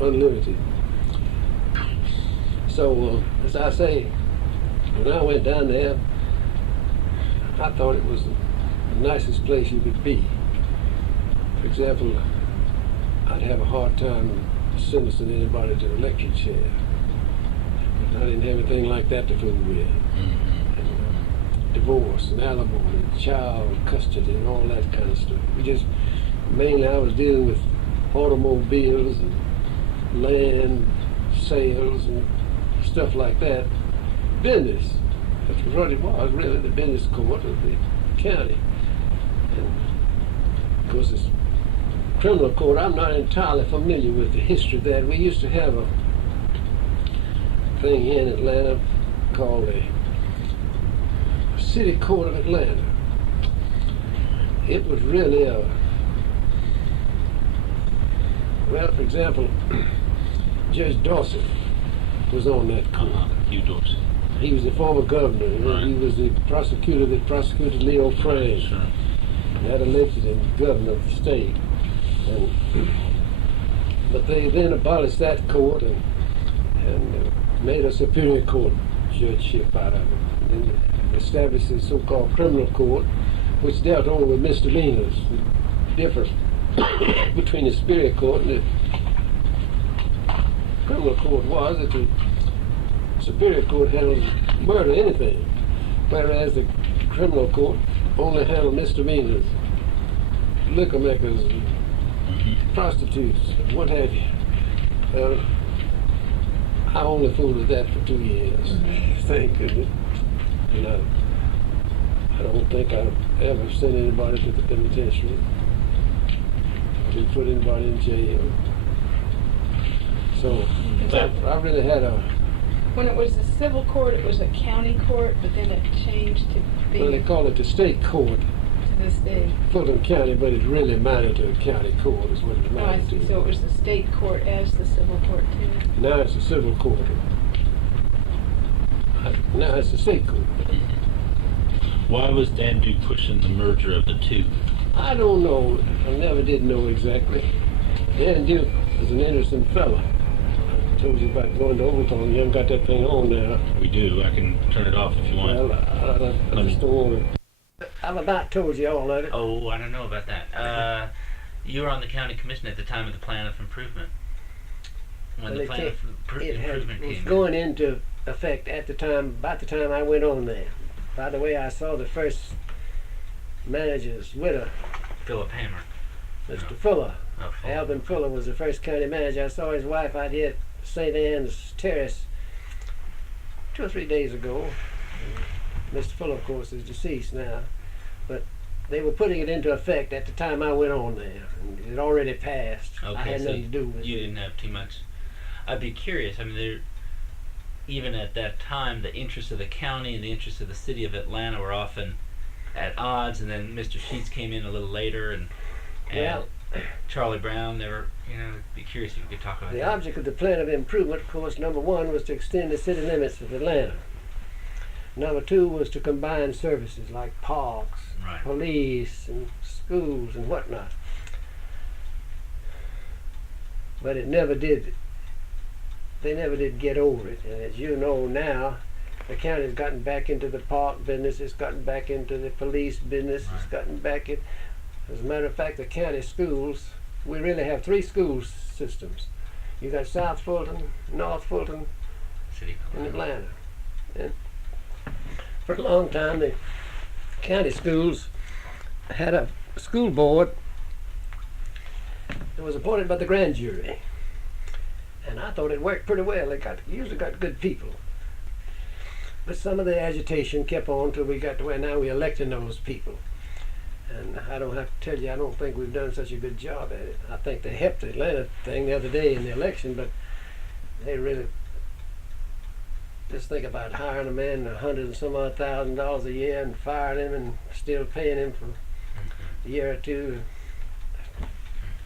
unlimited. So, as I say, when I went down there, I thought it was the nicest place you could be. For example, I'd have a hard time sentencing anybody to an electric chair. But I didn't have anything like that to fool with. And, divorce and alimony and child custody and all that kind of stuff. Mainly I was dealing with automobiles and land sales and stuff like that. Business. That's what it was, really, the business court of the county. And of course, this criminal court, I'm not entirely familiar with the history of that. We used to have a thing here in Atlanta called the City Court of Atlanta. It was really well, for example, Judge Dorsey was on that court. Hugh Dorsey. He was the former governor. Right. He was the prosecutor that prosecuted Leo Frank. Sure. That elected him governor of the state. But they then abolished that court and made a superior court judgeship out of it. And then established the so-called criminal court, which dealt only with misdemeanors. The difference between the superior court and the criminal court was that the superior court handled murder, anything, whereas the criminal court only handled misdemeanors, liquor makers, prostitutes, what have you. I only fooled with that for 2 years. Thank goodness. And I don't think I've ever sent anybody to the penitentiary, to put anybody in jail. So I really had a. When it was the civil court, it was a county court, but then it changed to be Well, they call it the state court, to the state. Fulton County, but it really amounted to a county court, is what it Oh, I amounted see. to. So it was the state court as the civil court too. Now it's a civil court. Now it's a state court. Why was Dan Duke pushing the merger of the two? I don't know. I never did know exactly. Dan Duke was an interesting fella. I told you about going to Overton. You haven't got that thing on now. We do. I can turn it off if you want. Well, I just don't want to. I've about told you all that. Oh, I don't know about that. You were on the county commission at the time of the plan of improvement. When Well, the it plan of improvement was came going into effect at the time, about the time I went on there. By the way, I saw the first manager's widow, in. Philip Hammer. Mr. Fuller. Oh, Fuller. Alvin Fuller was the first county manager. I saw his wife out here at St. Anne's Terrace 2 or 3 days ago. Mr. Fuller, of course, is deceased now. But they were putting it into effect at the time I went on there. And it had already passed. Okay, I had so nothing to do with it. you didn't have too much. I'd be curious. I mean, even at that time, the interests of the county and the interests of the city of Atlanta were often at odds. And then Mr. Sheets came in a little later, and Well, Charlie Brown. They were, be curious if you could talk about the that. object of the plan of improvement, of course, number one was to extend the city limits of Atlanta. Number two was to combine services like parks, Right. police, and schools and whatnot. But it never did. They never did get over it. And as you know now, the county's gotten back into the park business. It's gotten back into the police business. It's Right. gotten back in. As a matter of fact, the county schools, we really have 3 school systems. You got South Fulton, North Fulton, City in Atlanta. And for a long time, the county schools had a school board that was appointed by the grand jury. And I thought it worked pretty well. They usually got good people. But some of the agitation kept on till we got to where now we're electing those people. And I don't have to tell you, I don't think we've done such a good job at it. I think they helped the Atlanta thing the other day in the election, but they really just think about hiring a man $100 and some odd $1,000 a year and firing him and still paying him for a year or two to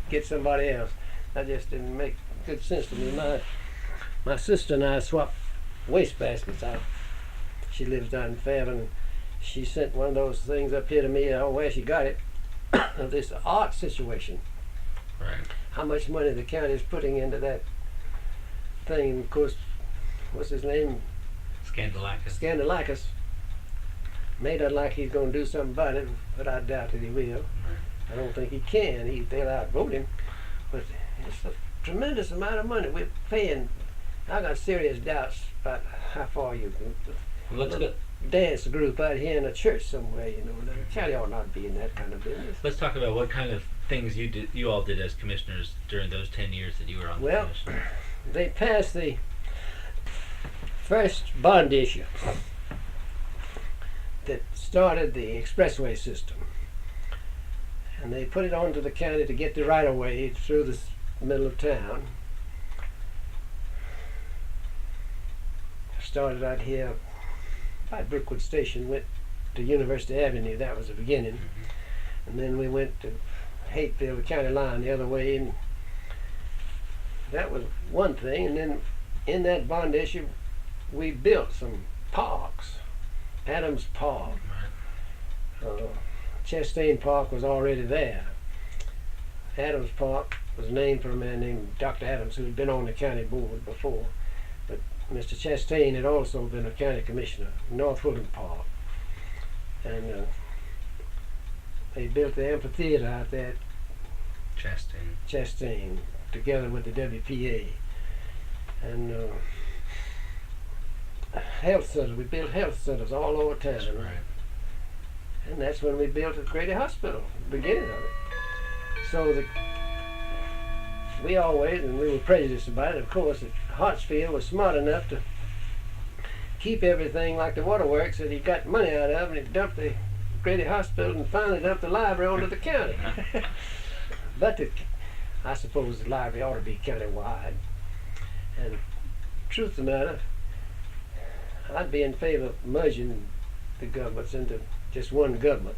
get somebody else. That just didn't make good sense to me. My sister and I swapped waste baskets out. She lives down in Fairburn. She sent one of those things up here to me. I don't know where she got it. Of this art situation. Right. How much money the county is putting into that thing. And of course, what's his name? Scandalakis. Scandalakis made it like he's going to do something about it, but I doubt that he will. I don't think he can. They'll outvote him. But it's a tremendous amount of money we're paying. I got serious doubts about how far you can. Let's go. Dance group out here in a church somewhere, you know. The county ought not be in that kind of business. Let's talk about what kind of things you all did as commissioners during those 10 years that you were on the Well, commission. they passed the first bond issue that started the expressway system. And they put it on to the county to get the right-of-way through the middle of town. Started out here by Brookwood Station, went to University Avenue. That was the beginning. And then we went to Hateville, the county line, the other way. And that was one thing. And then in that bond issue, we built some parks. Adams Park. Chastain Park was already there. Adams Park was named for a man named Dr. Adams, who had been on the county board before. But Mr. Chastain had also been a county commissioner, North Woodland Park. And they built the amphitheater out there at Chastain, together with the WPA. And health centers, we built health centers all over town. That's right. And that's when we built the Grady Hospital, the beginning of it. So we always, and we were prejudiced about it, of course, that Hartsfield was smart enough to keep everything like the waterworks that he got money out of, and he dumped the Grady Hospital and finally dumped the library onto the county. But I suppose the library ought to be county-wide. And truth of the matter, I'd be in favor of merging the governments into just one government.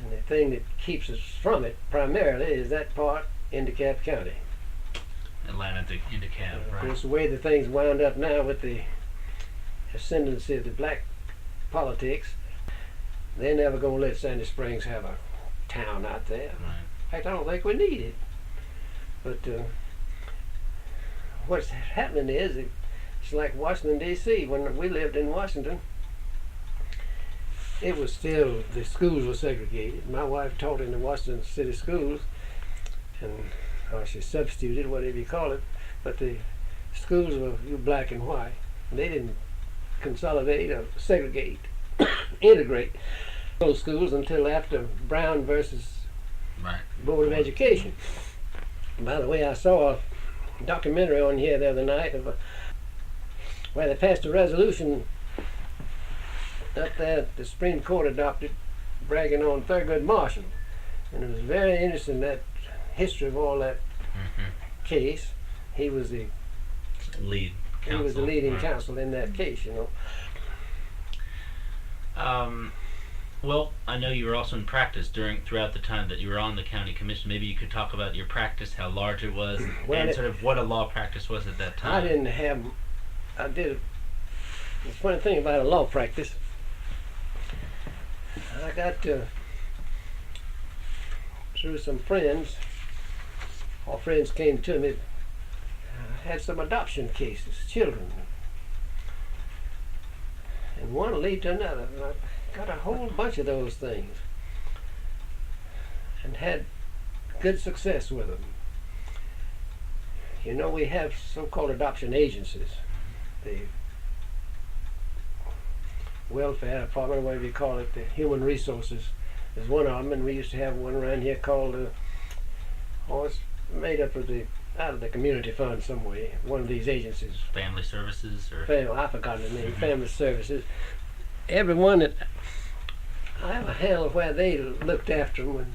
And the thing that keeps us from it primarily is that part in DeKalb County. Atlanta to DeKalb, Of right? course, the way the things wound up now with the ascendancy of the black politics, they're never going to let Sandy Springs have a town out there. Right. In fact, I don't think we need it. But what's happening is it's like Washington, D.C. When we lived in Washington, it was still, the schools were segregated. My wife taught in the Washington City schools, and she substituted, whatever you call it, but the schools were black and white. They didn't consolidate or segregate, integrate those schools until after Brown versus Right. Board of Education. By the way, I saw a documentary on here the other night of where they passed a resolution up there the Supreme Court adopted, bragging on Thurgood Marshall. And it was very interesting, that history of all that case. He was the Lead counsel. he was the leading right. counsel in that case, you know. Well, I know you were also in practice throughout the time that you were on the county commission. Maybe you could talk about your practice, how large it was, Well, and sort of what a law practice was at that time. I did the funny thing about a law practice, I got through some friends, or friends came to me, had some adoption cases, children. And one lead to another. And I got a whole bunch of those things and had good success with them. You know, we have so-called adoption agencies. The welfare department, whatever you call it, the human resources is one of them, and we used to have one around here called, it's made up of out of the community fund some way, one of these agencies. Family services, or I forgot the name, Family Services. Everyone that I have a handle of where they looked after them,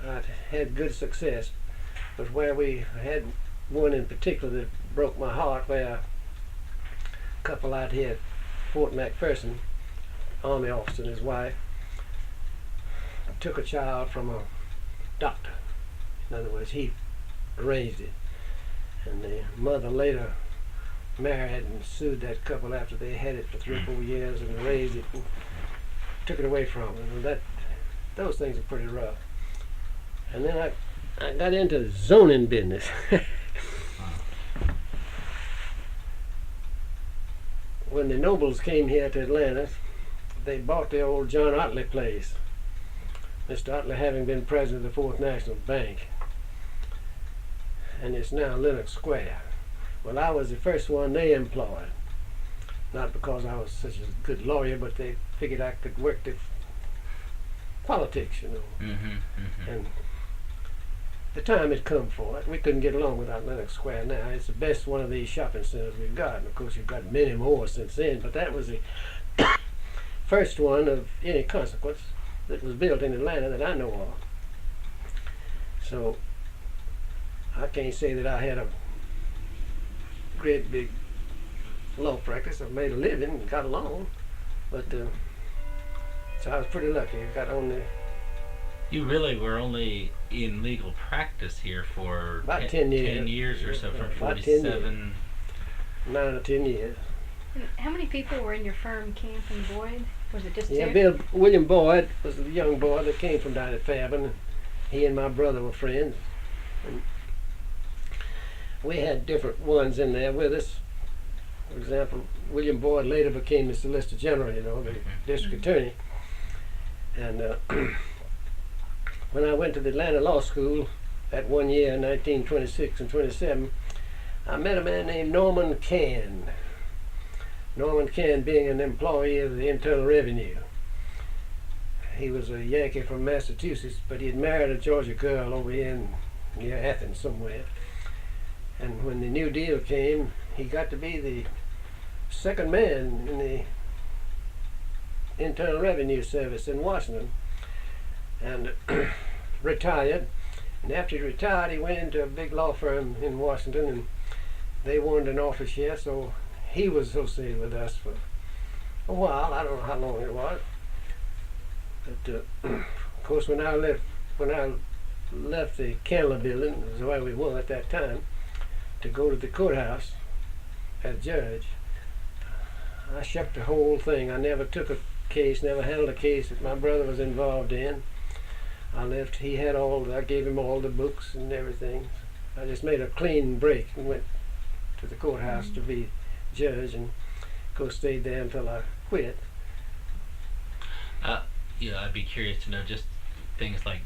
and I had good success. But where we had one in particular that broke my heart, where a couple out here at Fort McPherson, Army officer and his wife, took a child from a doctor. In other words, he raised it. And the mother later married and sued that couple after they had it for 3 or 4 years and raised it and took it away from them. And those things are pretty rough. And then I got into zoning business. When the Nobles came here to Atlanta, they bought the old John Otley place. Mr. Otley having been president of the Fourth National Bank. And it's now Lenox Square. Well, I was the first one they employed. Not because I was such a good lawyer, but they figured I could work the politics, you know. And the time had come for it. We couldn't get along without Lenox Square now. It's the best one of these shopping centers we've got. And of course, you've got many more since then, but that was the first one of any consequence that was built in Atlanta that I know of. So I can't say that I had a great big law practice. I made a living and got along, but so I was pretty lucky. I got on the You really were only in legal practice here for about 10 years. 10 years or so, from About 10 years. 47. 9 or 10 years. How many people were in your firm, Camp and Boyd? Was it just Yeah, two? William Boyd was the young boy that came from down at Fairburn. He and my brother were friends. And we had different ones in there with us. For example, William Boyd later became the Solicitor General, you know, the district attorney. And when I went to the Atlanta Law School that one year, 1926 and 27, I met a man named Norman Cann. Norman Cann being an employee of the Internal Revenue. He was a Yankee from Massachusetts, but he had married a Georgia girl over here near Athens somewhere. And when the New Deal came, he got to be the second man in the Internal Revenue Service in Washington, and retired. And after he retired, he went into a big law firm in Washington, and they wanted an office here, so he was associated with us for a while. I don't know how long it was, but of course, when I left the Candler building, it was the way we were at that time, to go to the courthouse as judge, I shucked the whole thing. I never took a case, never handled a case that my brother was involved in. I left, he had I gave him all the books and everything. I just made a clean break and went to the courthouse to be judge, and of course stayed there until I quit. I'd be curious to know just things like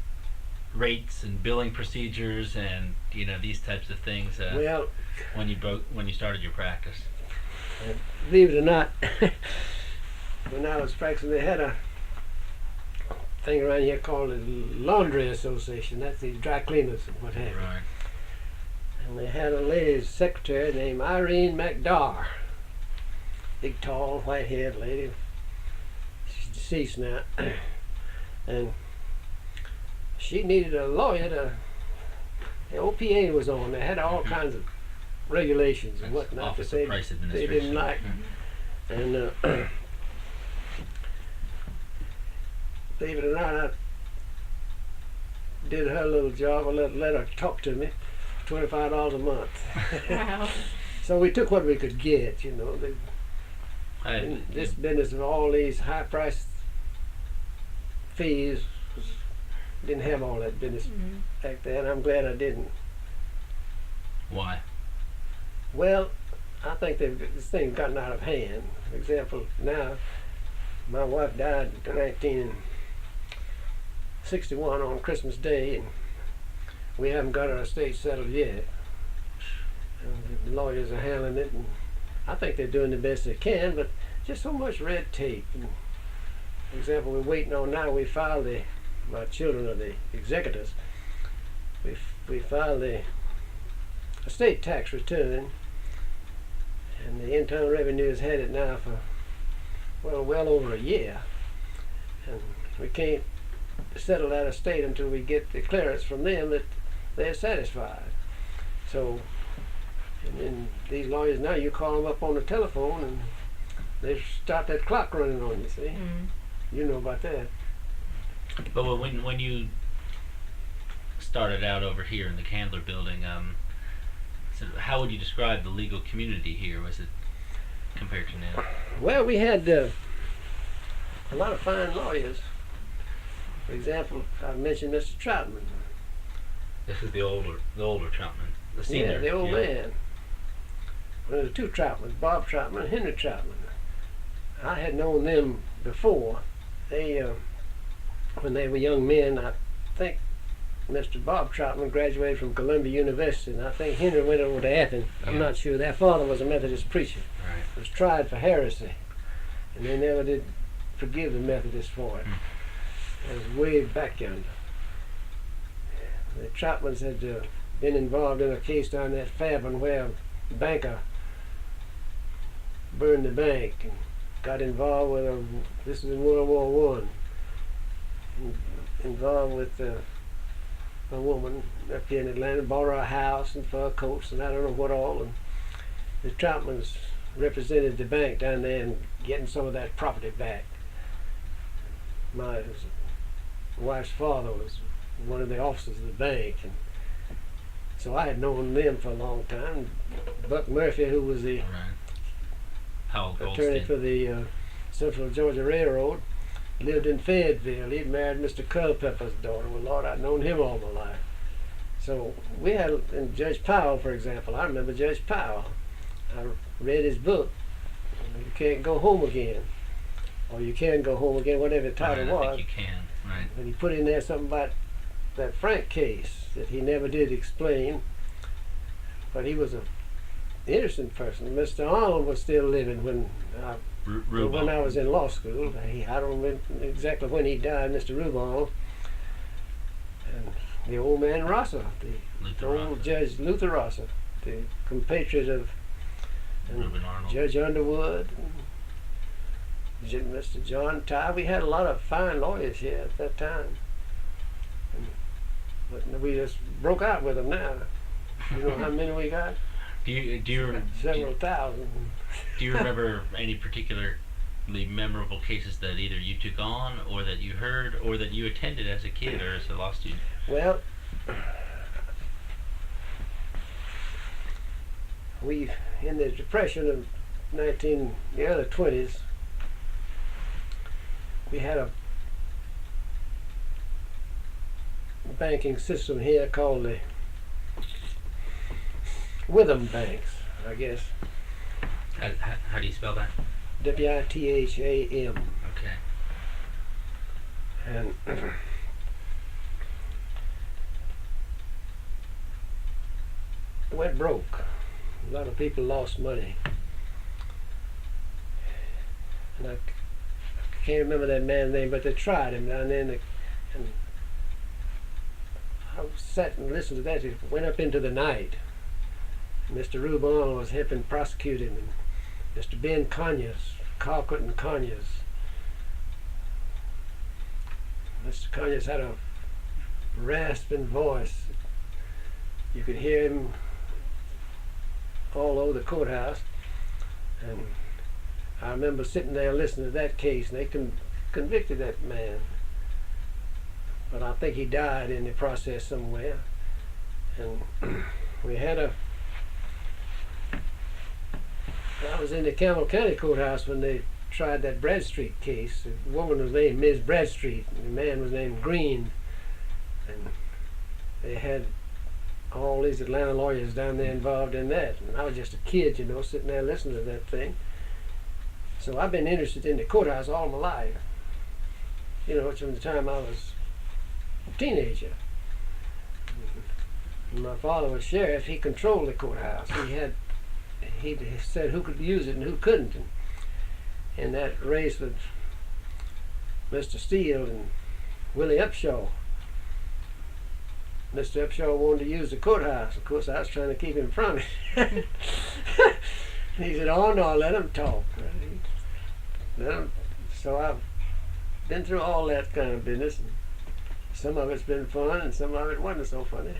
rates and billing procedures and these types of things. Well, when you started your practice. Believe it or not, when I was practicing, they had a thing around here called the Laundry Association. That's the dry cleaners and what have you. Right. And they had a lady's secretary named Irene McDowell. Big, tall, white-haired lady. She's deceased now. And she needed a lawyer the OPA was on. They had all kinds of regulations and whatnot Office that of Price they Administration. didn't like. And believe it or not, I did her little job. I let her talk to me, $25 a month. Wow. So we took what we could get, you know. I- This business of all these high-priced fees didn't have all that business back then. I'm glad I didn't. Why? Well, I think this thing's gotten out of hand. For example, now my wife died in 1961 on Christmas Day, and we haven't got our estate settled yet. And the lawyers are handling it, and I think they're doing the best they can, but just so much red tape. And for example, we're waiting on now. We filed my children are the executors. We filed the estate tax return, and the Internal Revenue has had it now for well over a year, and we can't settle that estate until we get the clearance from them that they're satisfied. So, and then these lawyers now, you call them up on the telephone and they start that clock running on you. See, you know about that. But when you started out over here in the Candler building, So how would you describe the legal community here? Was it compared to now? Well, we had a lot of fine lawyers. For example, I mentioned Mr. Troutman. This is the older Troutman, the senior. Yeah, the old man. Well, there were two Troutmans, Bob Troutman and Henry Troutman. I had known them before. They, when they were young men, I think Mr. Bob Troutman graduated from Columbia University, and I think Henry went over to Athens. I'm Yeah. not sure. Their father was a Methodist preacher. Right. Was tried for heresy, and they never did forgive the Methodists for it. It was way back yonder. The Troutmans had been involved in a case down at Fairburn where a banker burned the bank and got involved with this was in World War One. Involved with a woman up here in Atlanta, bought her a house and fur coats and I don't know what all. And the Troutmans represented the bank down there and getting some of that property back. My wife's father was one of the officers of the bank, and so I had known them for a long time. Buck Murphy, who was the Right. Howell attorney Goldstein. for the Central Georgia Railroad, lived in Fayetteville. He'd married Mr. Culpepper's daughter. Well, Lord, I'd known him all my life. So we had, and Judge Powell, for example, I remember Judge Powell. I read his book, You Can't Go Home Again, or You Can Go Home Again, whatever the title Right, I was. think you can. Right. And he put in there something about that Frank case that he never did explain, but he was an interesting person. Mr. Arnold was still living when Rubel. I was in law school. I don't remember exactly when he died, Mr. Rubel. And the old man Rosser, the Luther old Rosser. Judge Luther Rosser, the compatriot of Reuben Arnold. Judge Underwood, Mr. John Ty. We had a lot of fine lawyers here at that time. But we just broke out with them now. You know how many we got? Do you Several thousand. Do you remember any particularly memorable cases that either you took on, or that you heard, or that you attended as a kid or as a law student? Well, we in the Depression of the early 20s, we had a banking system here called the Witham Banks, I guess. How do you spell that? WITHAM. Okay. And went broke. A lot of people lost money. And I can't remember that man's name, but they tried him down there, and I sat and listened to that. It went up into the night. Mr. Rubon was helping prosecute him, and Mr. Ben Conyers, Colquitt and Conyers. Mr. Conyers had a rasping voice. You could hear him all over the courthouse. And I remember sitting there listening to that case, and they convicted that man. But I think he died in the process somewhere. And we had I was in the Campbell County Courthouse when they tried that Bradstreet case. The woman was named Ms. Bradstreet, and the man was named Green. And they had all these Atlanta lawyers down there involved in that. And I was just a kid, sitting there listening to that thing. So I've been interested in the courthouse all my life. From the time I was a teenager. When my father was sheriff, he controlled the courthouse. He said who could use it and who couldn't. And in that race with Mr. Steele and Willie Upshaw, Mr. Upshaw wanted to use the courthouse. Of course, I was trying to keep him from it. He said, "Oh no, let him talk." So I've been through all that kind of business. And some of it's been fun, and some of it wasn't so funny.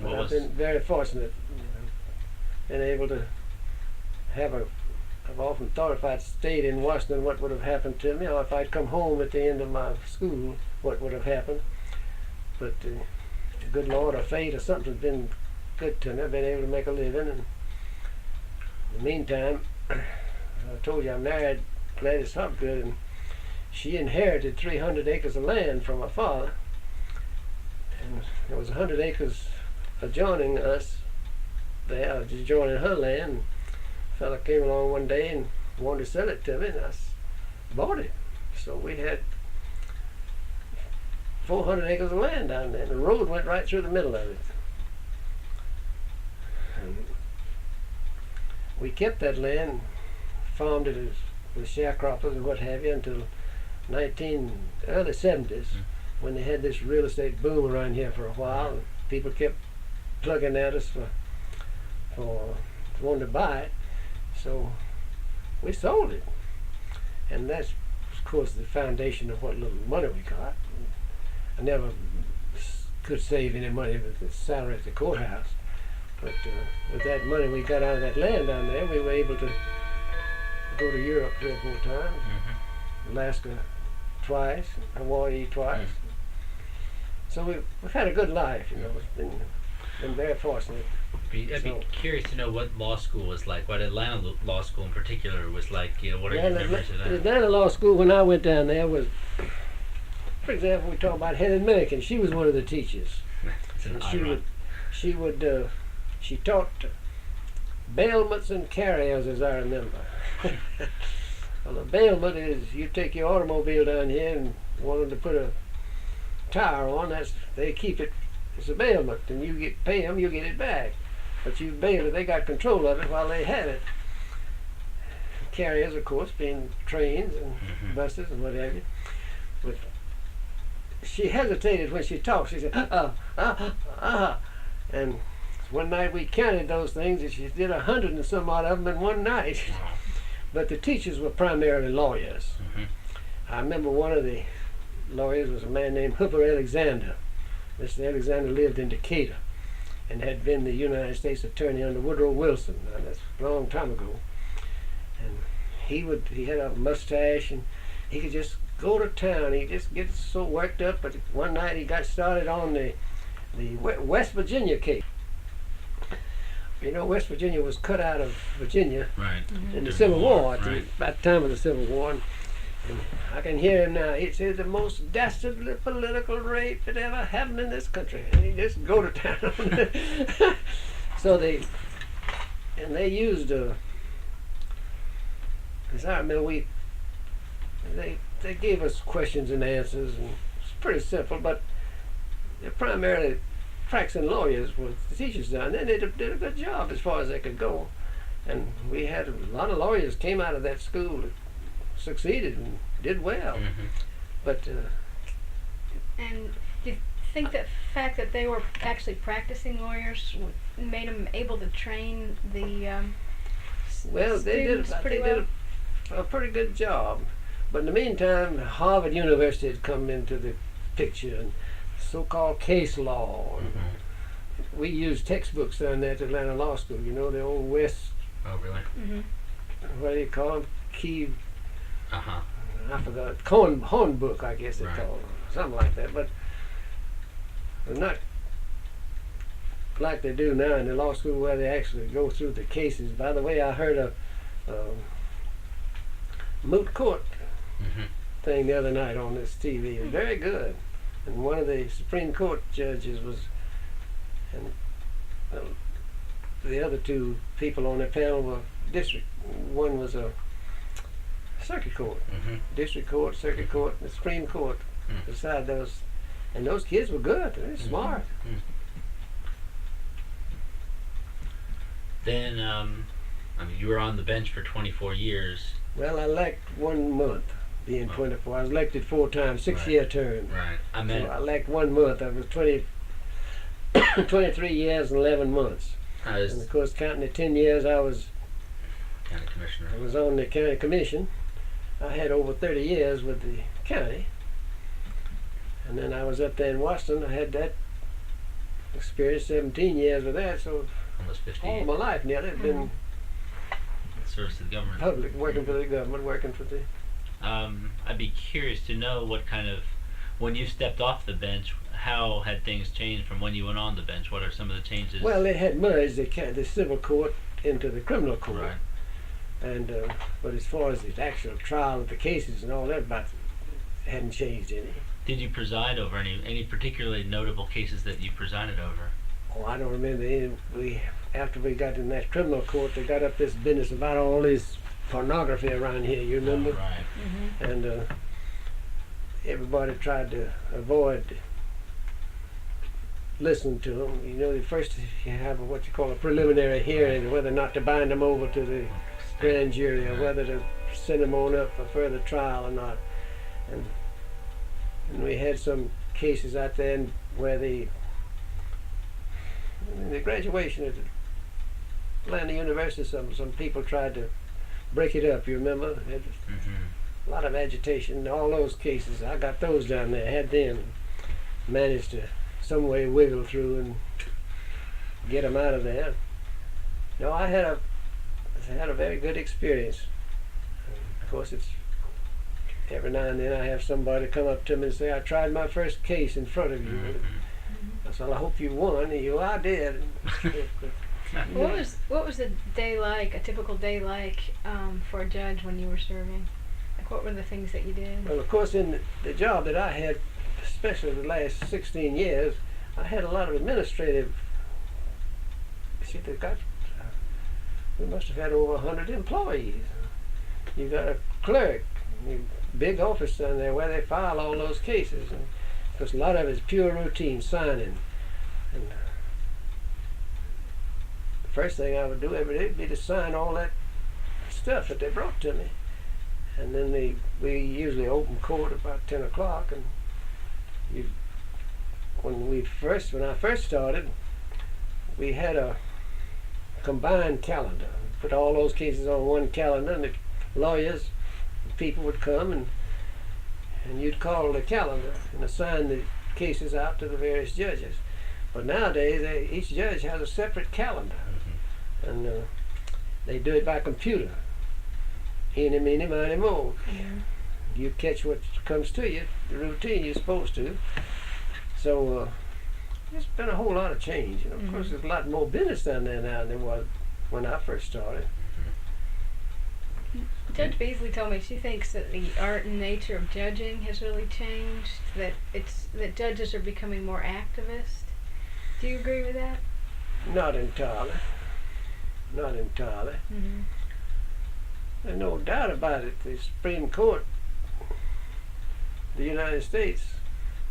But I've been very fortunate, been able to have I've often thought if I'd stayed in Washington, what would have happened to me, or if I'd come home at the end of my school, what would have happened. But the good Lord or fate or something's been good to me. I've been able to make a living. And in the meantime, I told you I married Gladys Hopgood, and she inherited 300 acres of land from her father. And there was 100 acres adjoining us there, just adjoining her land. A fella came along one day and wanted to sell it to me, and I bought it. So we had 400 acres of land down there, and the road went right through the middle of it. And we kept that land, farmed it as with sharecroppers and what have you until early 70s, when they had this real estate boom around here for a while. And people kept plugging at us for wanting to buy it, so we sold it, and that's of course the foundation of what little money we got. I never could save any money with the salary at the courthouse, but with that money we got out of that land down there, we were able to go to Europe 3 or 4 times, Alaska twice, Hawaii twice. So we've had a good life, you know. It's been very fortunate. I'd be curious to know what law school was like, what Atlanta Law School in particular was like. You know, what are your memories of The that? Atlanta Law School, when I went down there, was, for example, we talk about Helen Milliken. She was one of the teachers. It's an And irony. she taught bailments and carriers, as I remember. Well, a bailment is you take your automobile down here and want them to put a tire on. They keep it. It's a bailment, and you pay them, you get it back. But you bail it. They got control of it while they had it. Carriers, of course, being trains and buses and what have you. But she hesitated when she talked. She said, and one night we counted those things, and she did 100 and some odd of them in one night. But the teachers were primarily lawyers. I remember one of the lawyers was a man named Hooper Alexander. Mr. Alexander lived in Decatur and had been the United States Attorney under Woodrow Wilson. Now, that's a long time ago. And he had a mustache, and he could just go to town. He just gets so worked up. But one night he got started on the West Virginia case. You know, West Virginia was cut out of Virginia Right. in the Civil War, Right. about the time of the Civil War. And I can hear him now. He said the most dastardly political rape that ever happened in this country. And he just go to town. So they used, as I remember, they gave us questions and answers, and it's pretty simple, but they're primarily practicing lawyers were the teachers down there, and they did a good job as far as they could go. And we had a lot of lawyers came out of that school that succeeded and did well. But And do you think that fact that they were actually practicing lawyers made them able to train the well, they did students pretty well? a pretty good job. But in the meantime, Harvard University had come into the picture, and so-called case law. We used textbooks down there at Atlanta Law School. You know, the old West, Oh, really? what do you call them? Key, Uh-huh. I forgot. Horn book, I guess they Right. call them. Something like that. But they're not like they do now in the law school where they actually go through the cases. By the way, I heard a moot court thing the other night on this TV. It's very good. And one of the Supreme Court judges was, and the other two people on the panel were district. One was a circuit court, district court, circuit court, and the Supreme Court. Beside those, and those kids were good. They're smart. Then, I mean, you were on the bench for 24 years. Well, I lacked 1 month being 24. I was elected 4 times, 6-year term. Right. I So meant, I lacked 1 month. I was 23 years and 11 months. I And was of course, counting the 10 years I was county commissioner. on the county commission, I had over 30 years with the county. And then I was up there in Washington. I had that experience, 17 years with that. So Almost 50 all my life nearly I've been service to the government. public, working for the government, working for the... I'd be curious to know what kind of When you stepped off the bench, how had things changed from when you went on the bench? What are some of the changes? Well, they had merged the civil court into the criminal court. Right. And but as far as the actual trial of the cases and all that, hadn't changed any. Did you preside over any particularly notable cases that you presided over? Oh, I don't remember any. After we got in that criminal court, they got up this business about all this pornography around here. You remember? Oh, right. Mm-hmm. And everybody tried to avoid listening to them. You know, first you have what you call a preliminary hearing, whether or not to bind them over to the grand jury or whether to send them on up for further trial or not. And we had some cases out there where in the graduation at Atlanta University, some people tried to break it up. You remember? It was a lot of agitation. All those cases, I got those down there. Had them managed to some way wiggle through and get them out of there. No, I had a very good experience. Of course, it's every now and then I have somebody come up to me and say, "I tried my first case in front of you." I said, "Well, I hope you won." And I did. What was a day like, a typical day like, for a judge when you were serving? Like, what were the things that you did? Well, of course, in the job that I had, especially the last 16 years, I had a lot of administrative. See, we must have had over 100 employees. You got a clerk, big office down there where they file all those cases. And because a lot of it's pure routine signing. And the first thing I would do every day would be to sign all that stuff that they brought to me. And then we usually open court about 10 o'clock. And when I first started, we had a combined calendar. Put all those cases on one calendar, and the lawyers, the people would come, and you'd call the calendar and assign the cases out to the various judges. But nowadays, each judge has a separate calendar, and they do it by computer. Eeny, meeny, miny, moe. You catch what comes to you, the routine you're supposed to. So there's been a whole lot of change. You know, of course, there's a lot more business down there now than there was when I first started. Judge Beasley told me she thinks that the art and nature of judging has really changed. That judges are becoming more activist. Do you agree with that? Not entirely. Not entirely. Mm-hmm. There's no doubt about it. The Supreme Court, the United States,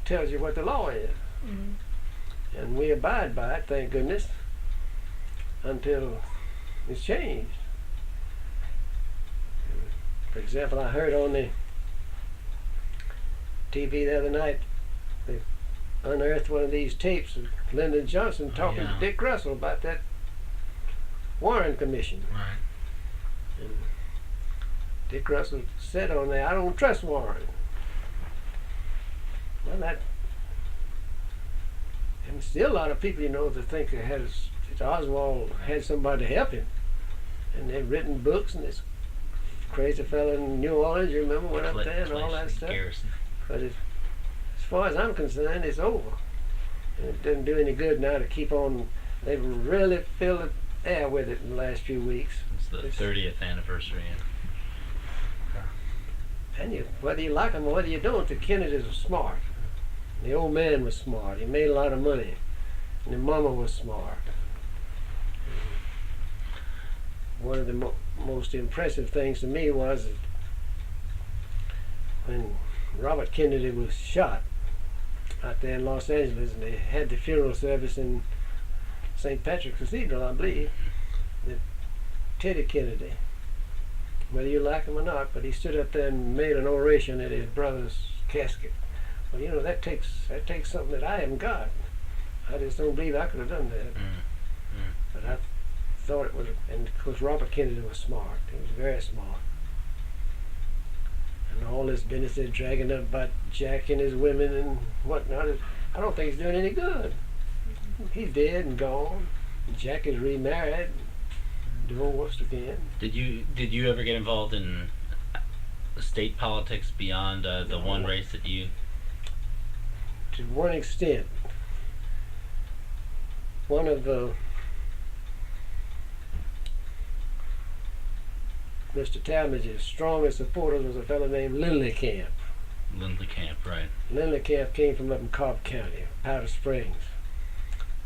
tells you what the law is. Mm-hmm. And we abide by it, thank goodness, until it's changed. For example, I heard on the TV the other night, they unearthed one of these tapes of Lyndon Johnson talking to Dick Russell about that Warren Commission. Right. And Dick Russell said on there, "I don't trust Warren." Well, and still a lot of people, that think that Oswald had somebody to help him. And they've written books, and this crazy fellow in New Orleans, you remember, went up there and all that stuff. Garrison. But as far as I'm concerned, it's over. And it doesn't do any good now to keep on. They've really filled the air with it in the last few weeks. It's the 30th anniversary. And whether you like them or whether you don't, the Kennedys are smart. The old man was smart. He made a lot of money. And the mama was smart. One of the most impressive things to me was that when Robert Kennedy was shot out there in Los Angeles, and they had the funeral service in St. Patrick's Cathedral, I believe, that Teddy Kennedy, whether you like him or not, but he stood up there and made an oration at his brother's casket. Well, that takes something that I haven't got. I just don't believe I could have done that. But I thought it was, and of course Robert Kennedy was smart. He was very smart. And all this business they're dragging up about Jack and his women and whatnot, I don't think it's doing any good. He's dead and gone. Jack is remarried, divorced again. Did you ever get involved in state politics beyond the one race that you to one extent. One of Mr. Talmadge's strongest supporters was a fellow named Lindley Camp. Lindley Camp, right? Lindley Camp came from up in Cobb County, Powder Springs.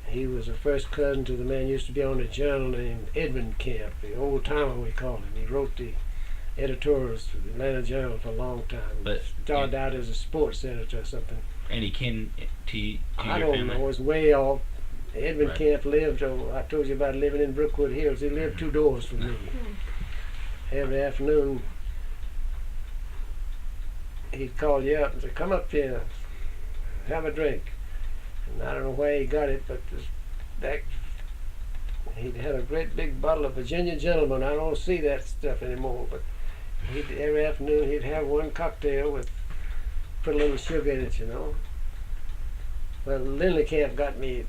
He was a first cousin to the man who used to be on the Journal named Edmund Camp, the old timer we call him. He wrote the editorials for the Atlanta Journal for a long time. But Started out as a sports editor or something. Any kin to I your don't family? know. It's way off. Edmund Right. Camp lived, I told you about living in Brookwood Hills. He lived 2 doors from me. Every afternoon, he'd call you up and say, come up here, have a drink. And I don't know where he got it, but he'd had a great big bottle of Virginia Gentleman. I don't see that stuff anymore, but every afternoon he'd have one cocktail with, put a little sugar in it, you know. Well, Lindley Camp got me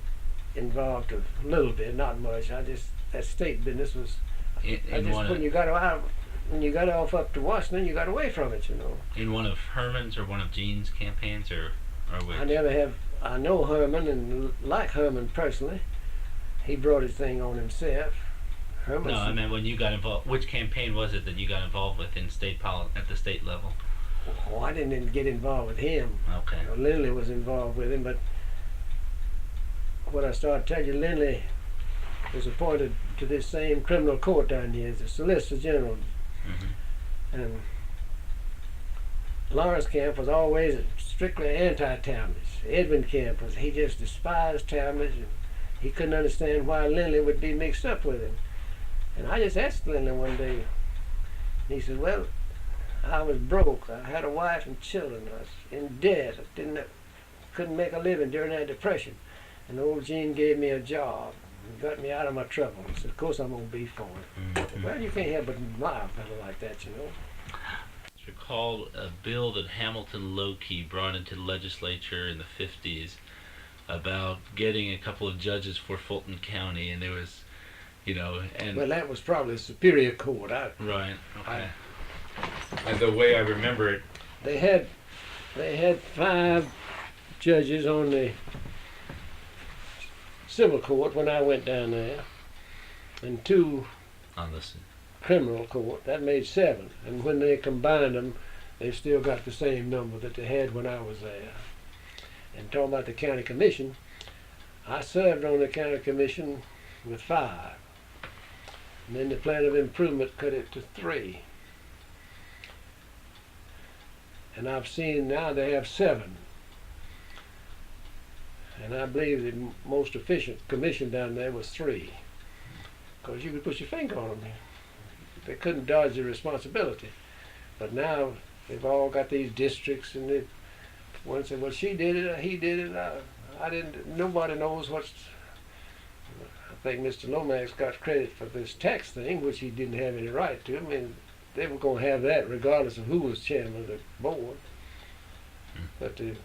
involved a little bit, not much. That state business was, when you got off up to Washington, you got away from it, you know. in one of Herman's or one of Gene's campaigns, or which? I know Herman and like Herman personally. He brought his thing on himself. Herman. No, I meant when you got involved. Which campaign was it that you got involved with in at the state level? Oh, I didn't get involved with him. Okay. Lindley was involved with him, but what I started to tell you, Lindley was appointed to this same criminal court down here as the Solicitor General. Mm-hmm. And Lawrence Camp was always strictly anti-Talmadge. Edmund Camp he just despised Talmadge, and he couldn't understand why Lindley would be mixed up with him. And I just asked Lindley one day, and he said, well, I was broke. I had a wife and children. I was in debt. I couldn't make a living during that depression. And old Gene gave me a job and got me out of my trouble. I said, of course I'm going to be for it. Mm-hmm. Well, you can't help but admire a fellow like that, you know. It's recalled a bill that Hamilton Low-Key brought into the legislature in the 50s about getting a couple of judges for Fulton County, and there was, and Well, that was probably Superior Court. right, okay. And the way I remember it, They had 5 judges on the civil court when I went down there, and 2 on this, criminal court. That made 7. And when they combined them, they still got the same number that they had when I was there. And talking about the county commission, I served on the county commission with 5. And then the plan of improvement cut it to 3. And I've seen now they have 7. And I believe the most efficient commission down there was 3. Because you could put your finger on them. They couldn't dodge the responsibility. But now they've all got these districts, and one said, well, she did it, he did it, I didn't, nobody knows what's, I think Mr. Lomax got credit for this tax thing, which he didn't have any right to. I mean, they were going to have that regardless of who was chairman of the board. But they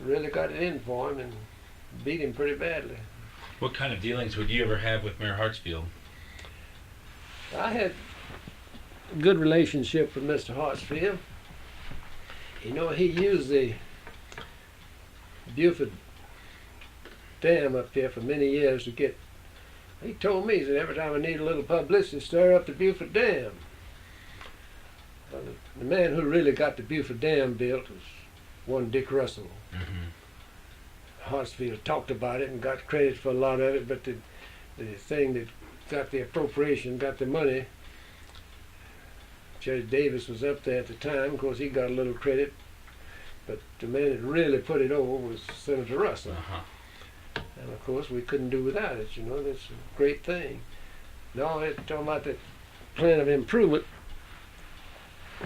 really got it in for him and beat him pretty badly. what kind of dealings would you ever have with Mayor Hartsfield? I had a good relationship with Mr. Hartsfield. You know, he used the Buford Dam up here for many years to get, he told me, he said, every time I need a little publicity, stir up the Buford Dam. Well, the man who really got the Buford Dam built was one Dick Russell. Mm-hmm. Hartsfield talked about it and got credit for a lot of it, but the thing that got the appropriation, got the money, Judge Davis was up there at the time. Of course, he got a little credit, but the man that really put it over was Senator Russell. Uh-huh. And of course, we couldn't do without it. You know, that's a great thing. No, it's talking about the plan of improvement.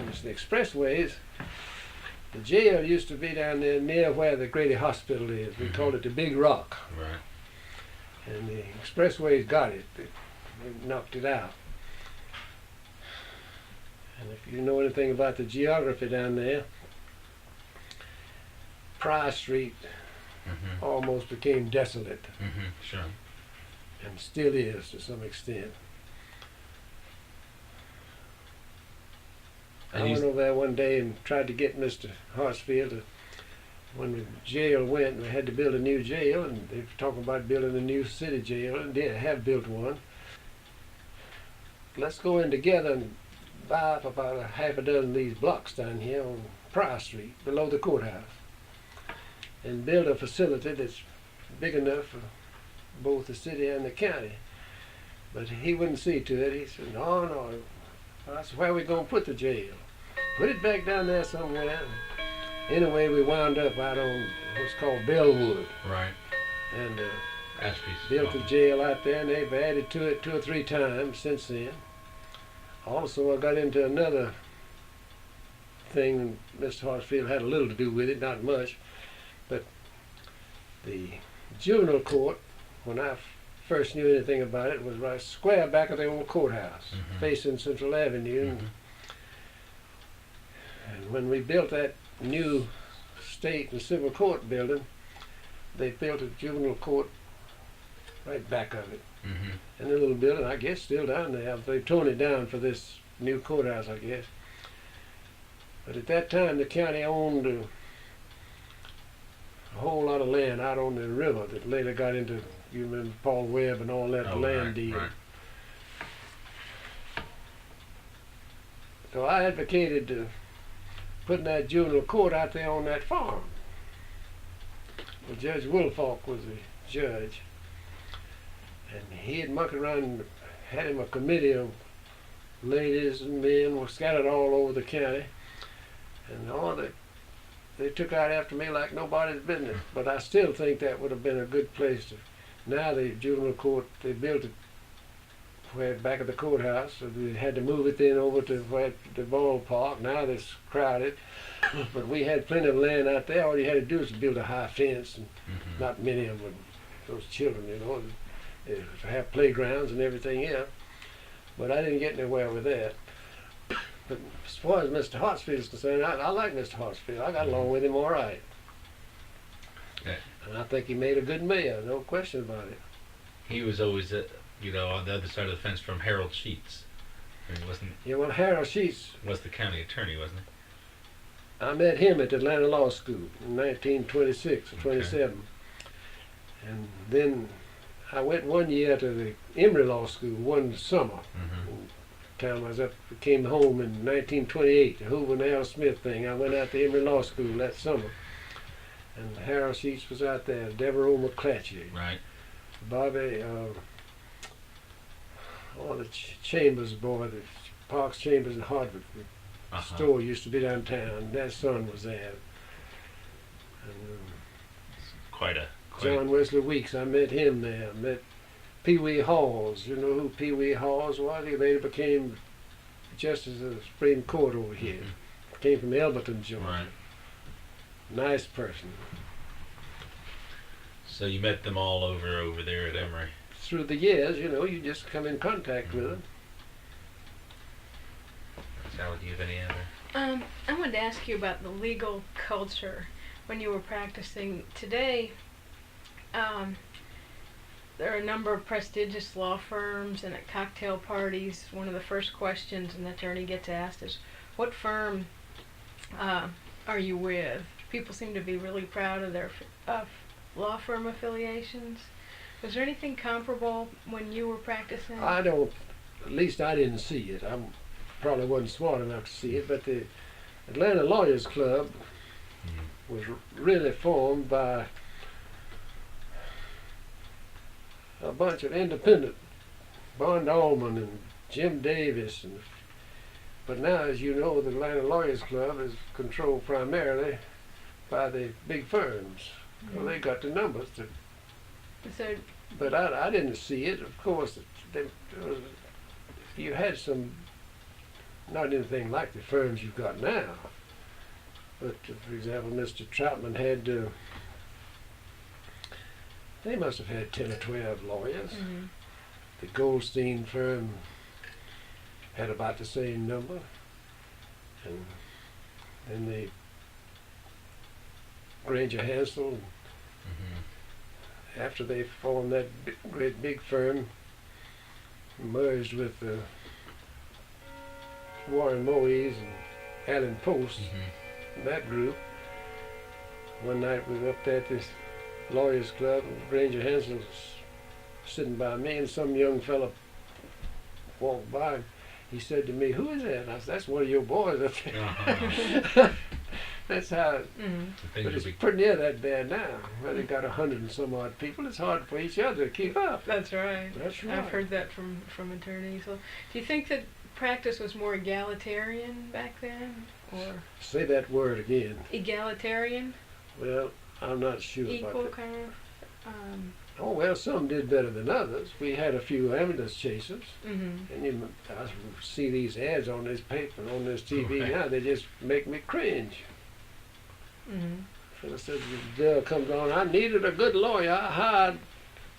It's the expressways. The jail used to be down there near where the Grady Hospital is. We called it the Big Rock. Right. And the expressways got it. They knocked it out. And if you know anything about the geography down there, Price Street Mm-hmm. almost became desolate, Mm-hmm. Sure. and still is to some extent. I And went over there one day and tried to get Mr. Hartsfield to when the jail went, we had to build a new jail, and they were talking about building a new city jail, and they have built one. Let's go in together and buy up about a half a dozen of these blocks down here on Prior Street, below the courthouse, and build a facility that's big enough for both the city and the county. But he wouldn't see to it. He said, no, no. I said, where are we going to put the jail? Put it back down there somewhere. Anyway, we wound up out on what's called Bellwood, Right. and Ashby's. built the jail out there, and they've added to it 2 or 3 times since then. Also, I got into another thing, and Mr. Hartsfield had a little to do with it, not much, but the juvenile court, when I first knew anything about it, was right square back of the old courthouse, Mhm. facing Central Avenue. Mhm. And when we built that new state and civil court building, they built a juvenile court right back of it. Mhm. And the little building, I guess, still down there. They've torn it down for this new courthouse, I guess. But at that time, the county owned a whole lot of land out on the river that later got into, you remember Paul Webb and all that Oh, land right, deal. right. So I advocated putting that juvenile court out there on that farm. Well, Judge Woolfolk was the judge, and he had mucked around and had him a committee of ladies and men were scattered all over the county, and all that they took out after me like nobody's business. But I still think that would have been a good place to. Now the juvenile court, they built it where back at the courthouse, so they had to move it then over to where the ballpark. Now it's crowded, but we had plenty of land out there. All you had to do was build a high fence, and Mhm. not many of them, those children, you know, they have playgrounds and everything else. But I didn't get anywhere with that. But as far as Mr. Hartsfield is concerned, I like Mr. Hartsfield. I got along with him all right. Okay. And I think he made a good mayor, no question about it. He was always, on the other side of the fence from Harold Sheets. I mean, Yeah, well, Harold Sheets, was the county attorney, wasn't he? I met him at the Atlanta Law School in 1926 or Okay. 27. And then I went one year to the Emory Law School one summer. Mm-hmm. Time I was up, came home in 1928, the Hoover and Al Smith thing. I went out to Emory Law School that summer. And Harold Sheets was out there, Devereaux McClatchy, Right. Bobby, all the Chambers boy, the Parks Chambers in Hartford. The Uh-huh. store used to be downtown. Their son was there. And Quite a. John Wesley Weeks, I met him there. I met Pee Wee Halls. You know who Pee Wee Halls was? He later became Justice of the Supreme Court over here. Came from Elberton, Georgia. Right. Nice person. So you met them all over there at Emory. Through the years, you know, you just come in contact with them. Sally, do you have any other? I wanted to ask you about the legal culture when you were practicing. Today, there are a number of prestigious law firms, and at cocktail parties, one of the first questions an attorney gets asked is, what firm are you with? People seem to be really proud of their law firm affiliations. Was there anything comparable when you were practicing? I don't, at least I didn't see it. I probably wasn't smart enough to see it, but the Atlanta Lawyers Club was really formed by a bunch of independent, Bond Allman and Jim Davis, but now, as you know, the Atlanta Lawyers Club is controlled primarily by the big firms. Well, they got the numbers, So, but I didn't see it. Of course, you had some, not anything like the firms you've got now, but for example, Mr. Troutman had, they must have had 10 or 12 lawyers. mhm. The Goldstein firm had about the same number, and then the Granger Hansel, Mm-hmm. after they formed that great big firm, merged with Warren Moise and Allen Post, Mm-hmm. that group, One night we were up there at this lawyers club, and Ranger Hansel was sitting by me, and some young fella walked by. And he said to me, "Who is that?" And I said, "That's one of your boys up there." Uh-huh. That's how. Mm-hmm. Things But will it's be pretty near that bad now. Well, they got 100 and some odd people. It's hard for each other to keep up. That's right. That's right. I've heard that from attorneys. So, do you think that practice was more egalitarian back then, or Say that word again. egalitarian, Well, I'm not sure equal about that. kind of? Oh, well, some did better than others. We had a few ambulance chasers. Mm-hmm. And I see these ads on this paper and on this TV Right. now. They just make me cringe. Mm-hmm. Fella says, the bill comes on, "I needed a good lawyer. I hired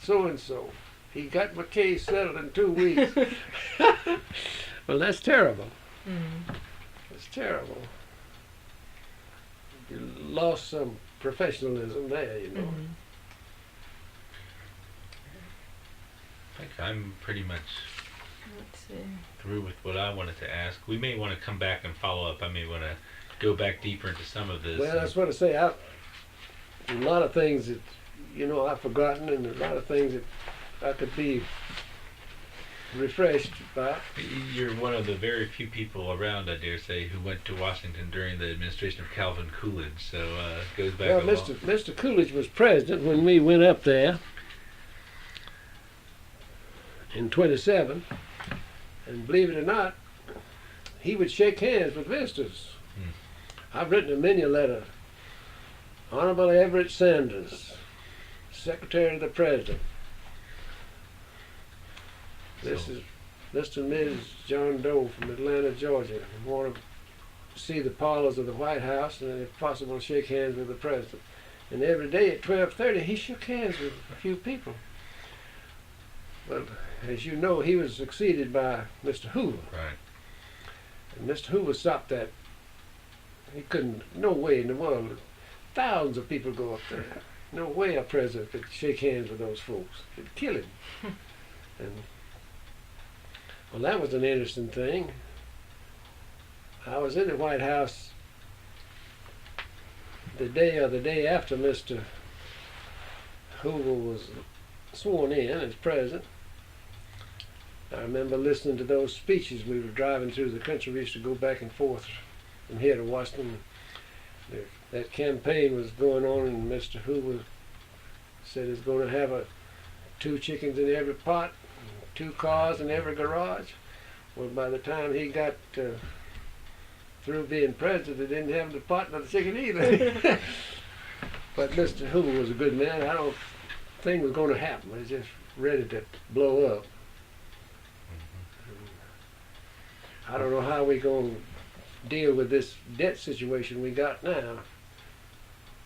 so-and-so. He got my case settled in 2 weeks." Well, that's terrible. Mm-hmm. It's terrible. You lost some professionalism there, you know. Mm-hmm. I think I'm pretty much Let's see. through with what I wanted to ask. We may want to come back and follow up. I may want to go back deeper into some of this. Well, that's what I say. A lot of things that, I've forgotten, and a lot of things that I could be refreshed by. You're one of the very few people around, I dare say, who went to Washington during the administration of Calvin Coolidge. So it goes back Well, a long. Mr. Coolidge was president when we went up there in 27, and believe it or not, he would shake hands with visitors. I've written him many a letter. Honorable Everett Sanders, Secretary of the President. This So- is Mr. and Mrs. John Doe from Atlanta, Georgia. I want to see the parlors of the White House and, if possible, shake hands with the President. And every day at 12:30, he shook hands with a few people. Well, as you know, he was succeeded by Mr. Hoover. Right. And Mr. Hoover stopped that. He couldn't, no way in the world. Thousands of people go up there. No way a president could shake hands with those folks. It'd kill him. And, well, that was an interesting thing. I was in the White House the day after Mr. Hoover was sworn in as president. I remember listening to those speeches. We were driving through the country. We used to go back and forth from here to Washington. That campaign was going on, and Mr. Hoover said he's going to have 2 chickens in every pot, 2 cars in every garage. Well, by the time he got through being president, they didn't have the pot nor the chicken either. But Mr. Hoover was a good man. I don't think it was going to happen. It was just ready to blow up. I don't know how we're going to deal with this debt situation we got now.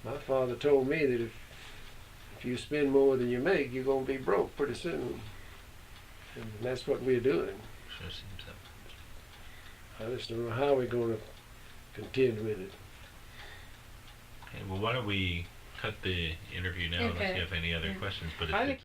My father told me that if you spend more than you make, you're going to be broke pretty soon. And that's what we're doing. Sure seems that. I just don't know how we're going to contend with it. Okay, well, why don't we cut the interview now unless Okay. you have any other Yeah. questions? But I if think